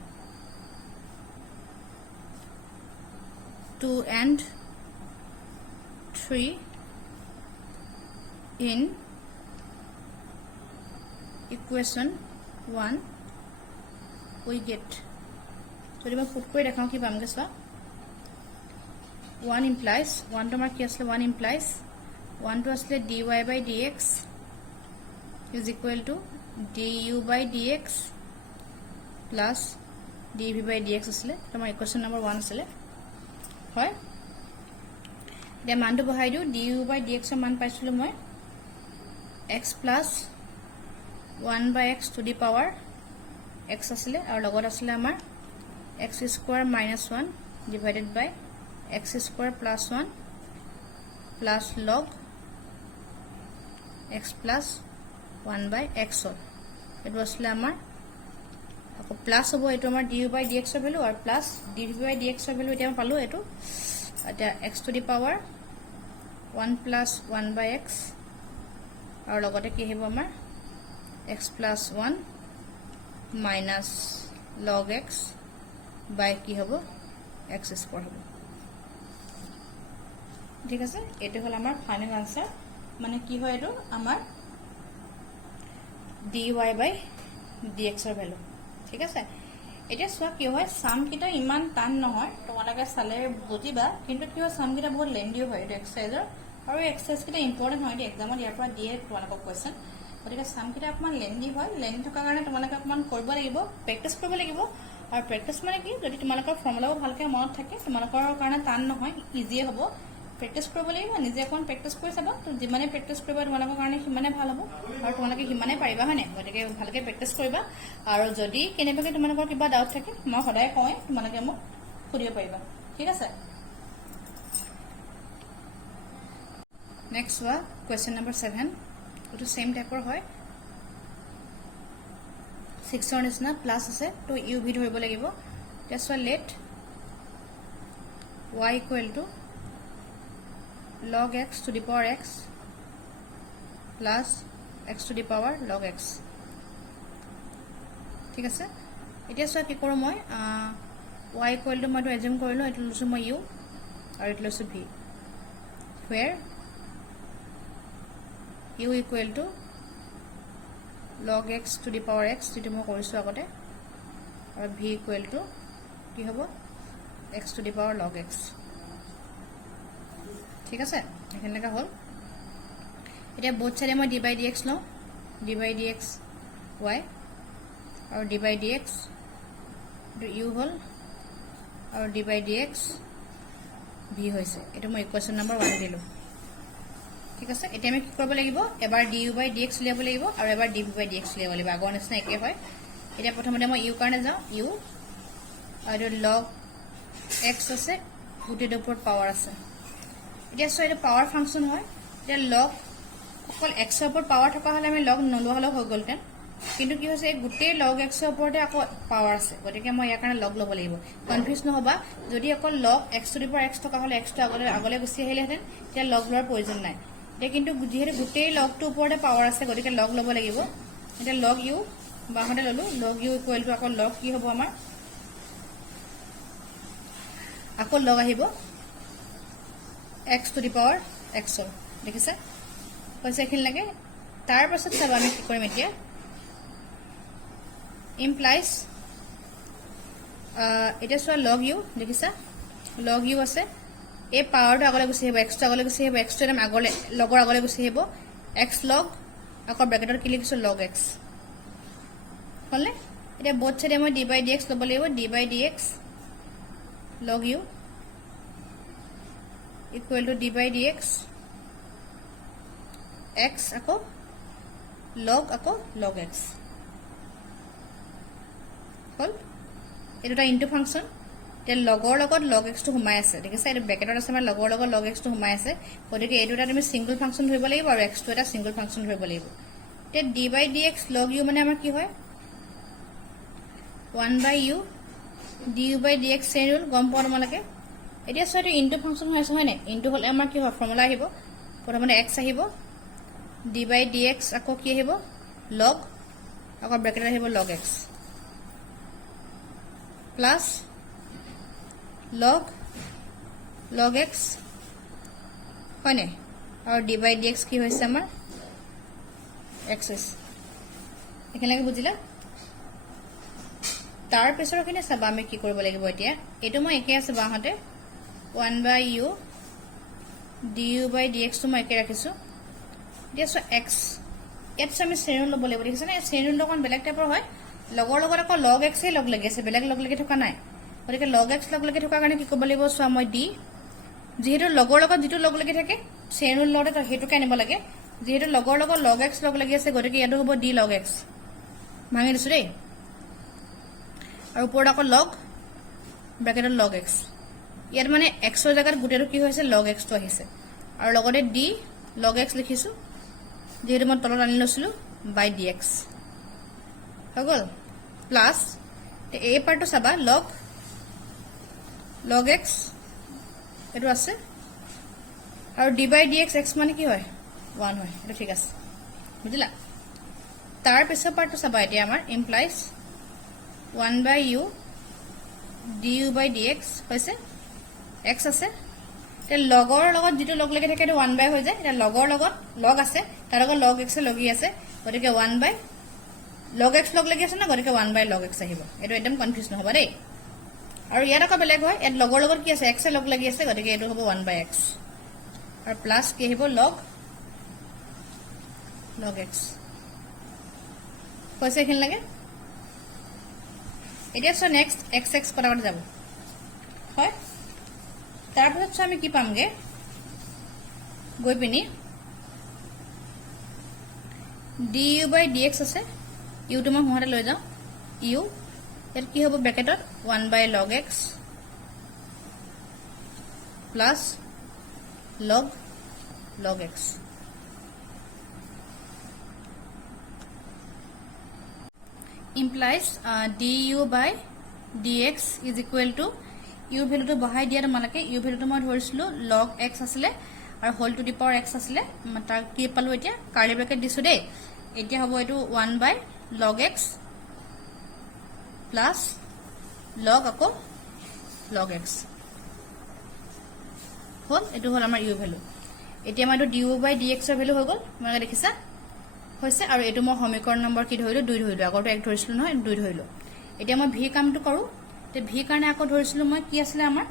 2 and 3 in equation 1 we get. So if I put koi rakhau ki pamge sa 1 implies 1 to mark asle 1 implies 1 to asle dy by dx is equal to du by dx plus dv by dx asle tomar equation number 1 asle hoy the মান to bahai diu du by dx er মান paisilo moi x plus 1 by x to the power x asle aru logot asle amar x square minus 1 divided by x square plus 1 plus log x plus 1 by x hol it was amar ako plus hobo eto amar du by dx er value or plus dv by dx er value eta palu eto eta x to the power 1 plus 1 by x aru logote ki hebo amar x plus 1 minus log x by ki hobo x square hobo ঠিক আছে এটো হল আমার final answer মানে কি হয় এটো আমার dy by dx এর ভ্যালু ঠিক আছে এটা সোয়া কি হয় সাম কিটা ইমান টান নহয় তোমালোকে সালে বুজিবা কিন্তু কি হয় সাম কিটা বহুত লেন্ডিও হয় এটা এক্সাৰসাইজৰ আৰু এক্সাৰসাইজ কিটা ইম্পৰ্টেন্ট হয় এটা এক্সামত ইয়াৰ পৰা দিয়ে তোমালোকক কোৱেশ্চন গতিকে সাম কিটা অকমান লেন্ডি হয় লেন্ডি থকা কাৰণে তোমালোকে অকমান কৰিব লাগিব প্ৰেক্টিস কৰিব লাগিব আৰু প্ৰেক্টিস মানে কি যদি তোমালোকৰ ফৰ্মুলাও ভালকে মনত থাকে তোমালোকৰ কাৰণে টান নহয় ইজি হ'ব প্ৰেক্টিস কৰিব লাগিব নিজে এখন প্ৰেক্টিস কৰি চাবা তো যিমানে প্ৰেক্টিস কৰিবা তোমালোকৰ কাৰণে হিমানে ভাল হ'ব আৰু তোমালোকে হিমানে পাৰিবা হয়নে গতিকে ভালকে প্ৰেক্টিস কৰিবা আৰু যদি কেনেবাকে তোমালোকৰ কিবা ডাউট থাকে মই সদায় কয় তোমালোকে মোক সুধিব পাৰিবা ঠিক আছে নেক্সট ওয়া কোৱেশ্চন নম্বৰ 7 এটো সেম টাইপৰ হয় 6 ৰ নিচিনা প্লাস আছে তো ইউ ভি ধৰিব লাগিব just let y equal to log x to the power x plus x to the power log x ঠিক আছে এতিয়া সব কি কৰো মই y equal to মই এজুম কৰিলো এটো লুছো মই u আৰু এটো লুছো v where u equal to log x to the power x যেটো মই কৰিছো আগতে আৰু v equal to কি হ'ব x to the power log x ঠিক আছে এখানে লেখা হল এটা বোথ সাইডে মই d by dx লও d by dx y আৰু d by dx u হল আৰু d by dx v হৈছে এটা মই ইকুৱেশ্যন নম্বৰ 1 দিলো ঠিক আছে এটা আমি কি কৰিব লাগিব এবাৰ du by dx লিয়াব লাগিব আৰু এবাৰ dv by dx লিয়াব লাগিব আগৰ নিচিনা একে হয় এটা প্ৰথমতে মই u কাৰণে যাও u আৰু log x আছে গুটেৰ ওপৰত পাৱাৰ আছে এটা সো এটা পাওয়ার ফাংশন হয় এটা লগ অকল x এর উপর পাওয়ার থকা হলে আমি লগ নলোৱা হলে হৈ গলতেন কিন্তু কি হৈছে গুটে লগ x এৰ উপৰতে আকৌ পাওয়াৰ আছে গতিকে মই ইয়াৰ কাৰণে লগ লব লাগিব কনফিউজ নহবা যদি অকল লগ x to the power x থকা হলে x টো আগলে গুছি আহিলেহেঁতেন তেতিয়া লগ লোৱাৰ প্ৰয়োজন নাই এটা কিন্তু যিহেতু গুটে লগটো ওপৰতে পাওয়ার আছে গতিকে লগ লব লাগিব এটা লগ u বাহতে ললো লগ u ইকুৱেল টু আকৌ লগ কি হ'ব আমাৰ আকৌ লগ আহিব x to the power x হল দেখিছে কৈছে এখিন লাগে তাৰ পাছত সব আমি কি কৰিম এতিয়া implies এটা সো log u দেখিছা log u আছে এই পাৱাৰটো আগলে গুছি আহিব x টো আগলে গুছি আহিব x টো এম আগলে লগৰ আগলে গুছি আহিব x log আকৌ ব্ৰেকেটৰ কি লিখিছো log x হলে এতিয়া বোথ সাইডে মই d by dx লব লাগিব d by dx log u equal to d by dx x ako log x হল এটা ইনটু ফাংশন তে লগৰ লগত log x টো হুমাই আছে দেখিছা এটা ব্ৰেকেটত আছে আমাৰ লগৰ লগত log x টো হুমাই আছে গতিকে এইটোটা তুমি সিঙ্গল ফাংশন ধৰিব লাগিব আৰু x টো এটা সিঙ্গল ফাংশন ধৰিব লাগিব তে d by dx log u মানে আমাৰ কি হয় 1 by u du by dx chain rule গম পোৱা তোমালোকে এতিয়া সৈতে ইনটু ফাংশন হৈ আছে হয় নাই ইনটু হলে আমাৰ কি হয় ফৰ্মুলা আহিব প্ৰথমতে x আহিব d by dx আকৌ কি আহিব log আকৌ ব্ৰেকেট আহিব log x plus log log x হয় নে আৰু d by dx কি হৈছে আমাৰ x হৈছে এখানে বুজিলা তাৰ পিছৰখিনি চাবা আমি কি কৰিব লাগিব এতিয়া এটো মই একে আছে বাহতে 1 by u du by dx তো মই একে ৰাখিছো এতিয়া সো x এটছ আমি শ্ৰেণী লব লাগিব দেখিছা না শ্ৰেণী লগন বেলেগ টাইপৰ হয় লগৰ লগত আকৌ log x এ লগ লাগি আছে বেলেগ লগ লাগি থকা নাই গতিকে log x লগ লাগি থকা কাৰণে কি কৰিব লাগিব সো মই d যেহেতু লগৰ লগত যেটো লগ লাগি থাকে শ্ৰেণীৰ লগতে হেতু কে আনিব লাগে যেহেতু লগৰ লগত log x লগ লাগি আছে গতিকে ইয়াটো হ'ব d log x ভাঙি দিছো দেই আৰু ওপৰত আকৌ log ব্ৰেকেটত log x ইয়াত মানে x ৰ জাগাত গুটেটো কি হৈছে log x তো আহিছে আৰু লগতে d log x লিখিছো যেহেতু মই তলত আনি লৈছিলো by dx হগল প্লাস এই পাৰ্টটো চাবা log x এটো আছে আৰু d by dx x মানে কি হয় 1 হয় এটা ঠিক আছে বুজিলা তাৰ পিছৰ পাৰ্টটো চাবা এতিয়া আমাৰ implies 1 by u du by dx হৈছে x আছে তে লগৰ লগত যেটো লগ লাগি থাকে এটো 1 by হৈ যায় এটা লগৰ লগত log আছে তাৰ লগত log x লগি আছে গতিকে 1 by log x লগ লাগি আছে না গতিকে 1 by log x আহিব এটো একদম কনফিউজ নহবা দেই আৰু ইয়াত আকৌ বেলেগ হয় এত লগৰ লগত কি আছে x লগ লাগি আছে গতিকে এটো হ'ব 1 by x আৰু প্লাস কি আহিব log x কৈছে এখিন লাগে এতিয়া সো নেক্সট xx পটাপট যাব হয় তাৰপিছত আমি কি পামগে গৈ পিনি du by dx আছে u তো মই হতে লৈ যাও u এর কি হ'ব ব্র্যাকেটত 1 by log x plus log x implies du by dx is equal to u value to বহাই দিয়া তোমালকে u value to মই ধৰিছিলো log x আসলে আৰু whole to the power x আসলে তাৰ কি পালো এতিয়া কাৰ্লি ব্ৰেকেট দিছো দেই এতিয়া হ'ব এটো 1 by log x plus log আকৌ log x হল এটো হল আমাৰ u value এতিয়া মই du by dx ৰ value হৈ গল মানে দেখিছা হৈছে আৰু এটো মই সমীকৰণ নম্বৰ কি ধৰিলো 2 ধৰিলো আগৰটো 1 ধৰিছিলো নহয় 2 ধৰিলো এতিয়া মই v কামটো কৰো তে v কাৰণে আকৌ ধৰিছিলো মই কি আছিল আমাৰ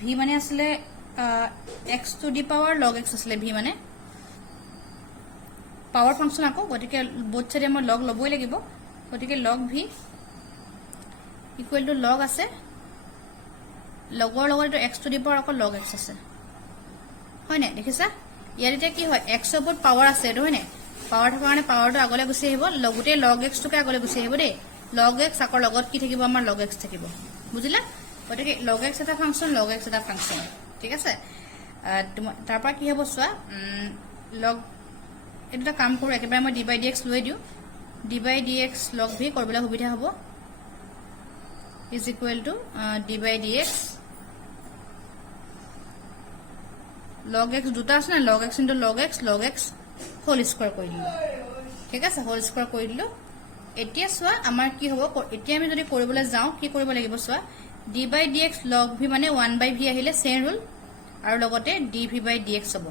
v মানে আছিল x to the power log x আছিল v মানে পাৱাৰ ফাংচন আকৌ গতিকে বোথ সাইডে মই log লবই লাগিব গতিকে log v equal to log আছে লগৰ লগত x to the power আকৌ log x আছে হয় না দেখিছা ইয়াতে কি হয় x ৰ ওপৰত পাৱাৰ আছে এটো হয় না পাৱাৰ থকা কাৰণে পাৱাৰটো আগলৈ গুছি আহিব লগতে log x টোকে আগলৈ গুছি আহিব দেই log x আকৌ লগত কি থাকিব আমাৰ log x থাকিব বুজিলা গতিকে log x এটা ফাংচন log x এটা ফাংচন ঠিক আছে তাৰ পৰা কি হ'ব সোৱা log এটা কাম কৰো একেবাৰে মই d by dx লৈ দিও d by dx log v কৰিবলৈ সুবিধা হ'ব is equal to d by dx log x দুটা আছে না log x into log x whole square কৰি দিলো ঠিক আছে whole square কৰি দিলো এতিয়া সোৱা আমাৰ কি হ'ব এতিয়া আমি যদি কৰিবলৈ যাও কি কৰিব লাগিব সোৱা d by dx log v মানে 1 by v আহিলে চেম ৰুল আৰু লগতে dv by dx হ'ব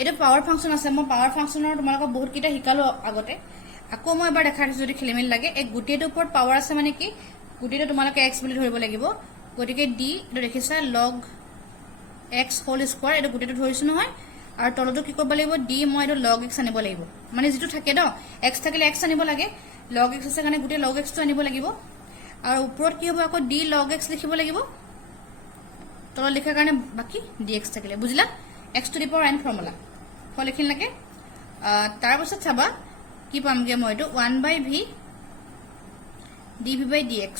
এটা পাৱাৰ ফাংচন আছে মই পাৱাৰ ফাংচনৰ তোমালোকক বহুত কিটা শিকালো আগতে আকৌ মই এবাৰ দেখাই দিছো যদি খেলিমেল লাগে এক গুটেটো ওপৰত পাৱাৰ আছে মানে কি গুটেটো তোমালোকে x বুলি ধৰিব লাগিব গতিকে d এটো দেখিছা log x whole square এটো গুটেটো ধৰিছো নহয় আৰু তলটো কি কৰিব লাগিব d মই এটো log x আনিব লাগিব মানে যেটো থাকে ন x থাকিলে x আনিব লাগে log x আছে কাৰণে গুটে log x টো আনিব লাগিব আৰু ওপৰত কি হ'ব আকৌ d log x লিখিব লাগিব তল লিখাৰ কাৰণে বাকি dx থাকিলে বুজিলা x to the power n formula হল লিখিন লাগে তাৰ পিছত চাবা কি পামগে মই এটো 1 by v dv by dx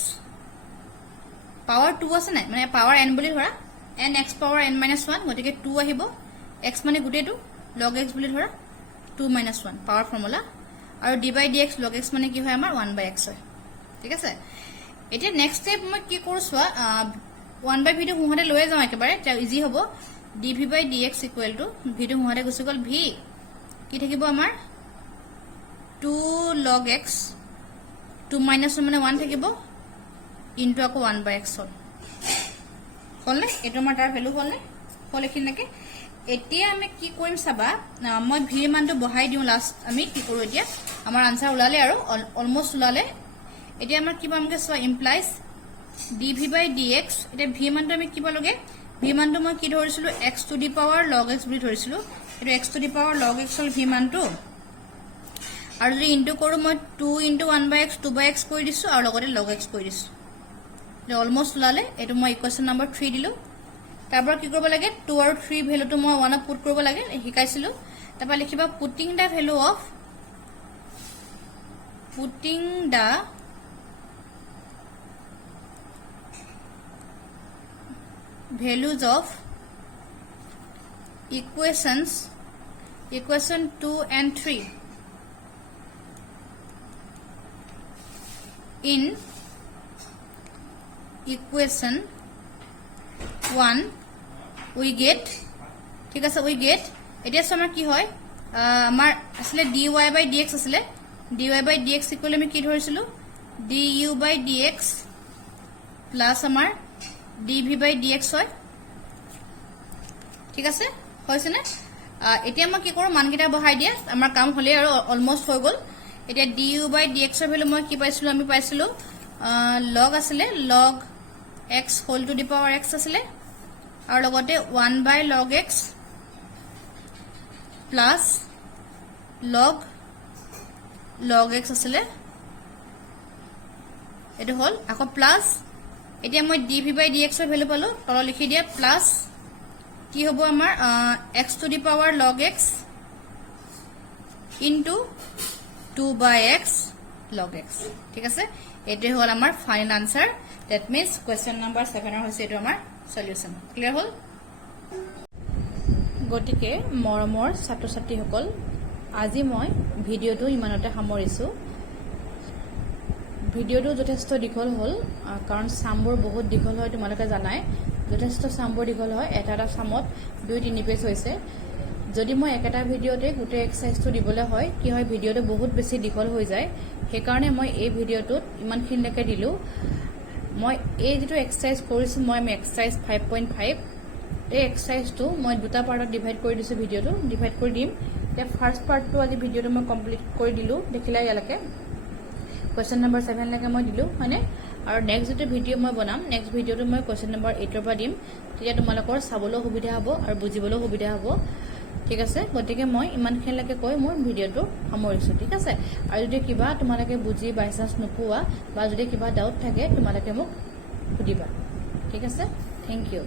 power 2 আছে নাই মানে পাৱাৰ n বুলি ধৰা n x power n minus 1 গতিকে 2 আহিব x মানে গুটেটো log x বুলি ধৰা 2 minus 1 পাৱাৰ ফৰ্মুলা আৰু d by dx log x মানে কি হয় আমাৰ 1 by x হয় ঠিক আছে এতিয়া নেক্সট স্টেপ মই কি কৰো সোৱা 1 by v টো হুহতে লৈ যাও একেবাৰে তে ইজি হ'ব dv by dx equal to v টো হুহতে গুছি গল v কি থাকিব আমাৰ 2 log x 2 minus 1 মানে 1 থাকিব into আকৌ 1 by x হল হলনে এটো আমাৰ তাৰ ভ্যালু হলনে হল এখিনকে এতিয়া আমি কি কৰিম চাবা মই ভি মানটো বহাই দিও লাষ্ট আমি কি কৰো এতিয়া আমাৰ আনসাৰ ওলালে আৰু অলমোস্ট ওলালে এতিয়া আমাৰ কি পামগে সো ইমপ্লাইজ dv/dx এটা ভি মানটো আমি কি পালোগে ভি মানটো মই কি ধৰিছিলো x two the power log x বুলি ধৰিছিলো এটো x two the power log x hall V মানটো আৰু যদি ইনটু কৰো মই 2 * 1/x 2/x কৰি দিছো আৰু লগতে log x কৰি দিছো এটা অলমোস্ট ওলালে এটো মই ইকুৱেশ্যন নম্বৰ 3 দিলো তাৰপৰ কি কৰিব লাগে 2 আৰু 3 ভ্যালুটো মই 1 পুট কৰিব লাগে শিকাইছিলো তাৰপৰ লিখিবা putting the value of values of equation 2 and 3 in equation 1 we get ঠিক আছে we get এতিয়া সময় কি হয় আমাৰ আসলে dy/dx আসলে dy/dx ইকুৱেল আমি কি ধৰিছিলো du/dx প্লাস আমাৰ dv/dx হয় ঠিক আছে হৈছে না এতিয়া মই কি কৰো মানকিটা বহাই দিয়া আমাৰ কাম হলে আৰু অলমোস্ট হৈ গল এতিয়া du/dx এর ভ্যালু মই কি পাইছিলো আমি পাইছিলো log আসলে log x whole to the power x আসলে আৰু লগতে 1/log x plus log x আসলে এটো হল আকৌ প্লাস এতিয়া মই dv/dx এর ভ্যালু পালো তল লিখি দিয়া প্লাস কি হ'ব আমাৰ x two the power log x into 2/x log x ঠিক আছে এটো হল আমাৰ final answer that means question number 7 এৰ হৈছে এটো আমাৰ সলিউশন ক্লিয়াৰ হল গটিকে মৰমৰ ছাত্ৰ ছাত্ৰীসকল আজি মই ভিডিওটো ইমানতে সামৰিছো ভিডিওটো যথেষ্ট দীঘল হল কাৰণ সামবোৰ বহুত দীঘল হয় তোমালোকে জানাই যথেষ্ট সামবোৰ দীঘল হয় এটা সামত 2-3 পেজ হৈছে যদি মই একটা ভিডিওতে গোটে এক্সাৰসাইজটো দিবলৈ হয় কি হয় ভিডিওটো বহুত বেছি দীঘল হৈ যায় সেই কাৰণে মই এই ভিডিওটোত ইমানখিনলৈকে দিলো মই এই যেটো এক্সাৰসাইজ কৰিছো মই এক্সাৰসাইজ 5.5 এই এক্সাৰসাইজটো মই দুটা পাৰ্টত ডিভাইড কৰি দিছো ভিডিওটো ডিভাইড কৰি দিম তে ফাৰ্স্ট পাৰ্টটো আজি ভিডিওটো মই কমপ্লিট কৰি দিলো দেখিলা ইয়ালৈকে কোয়েশ্চন নম্বৰ 7 লৈকে মই দিলো মানে আৰু নেক্সট যেটো ভিডিও মই বনাম নেক্সট ভিডিওটো মই কোয়েশ্চন নম্বৰ 8 ৰ পৰা দিম তেতিয়া তোমালোকৰ চাবলৈ সুবিধা হ'ব আৰু বুজিবলৈ সুবিধা হ'ব ঠিক আছে গতিকে মই ইমানখিনলৈকে কৈ মোৰ ভিডিওটো সামৰিছো ঠিক আছে আৰু যদি কিবা তোমালোকে বুজি বাই চান্স নোপোৱা বা যদি কিবা ডাউট থাকে তোমালোকে মোক সুধিবা ঠিক আছে থ্যাংক ইউ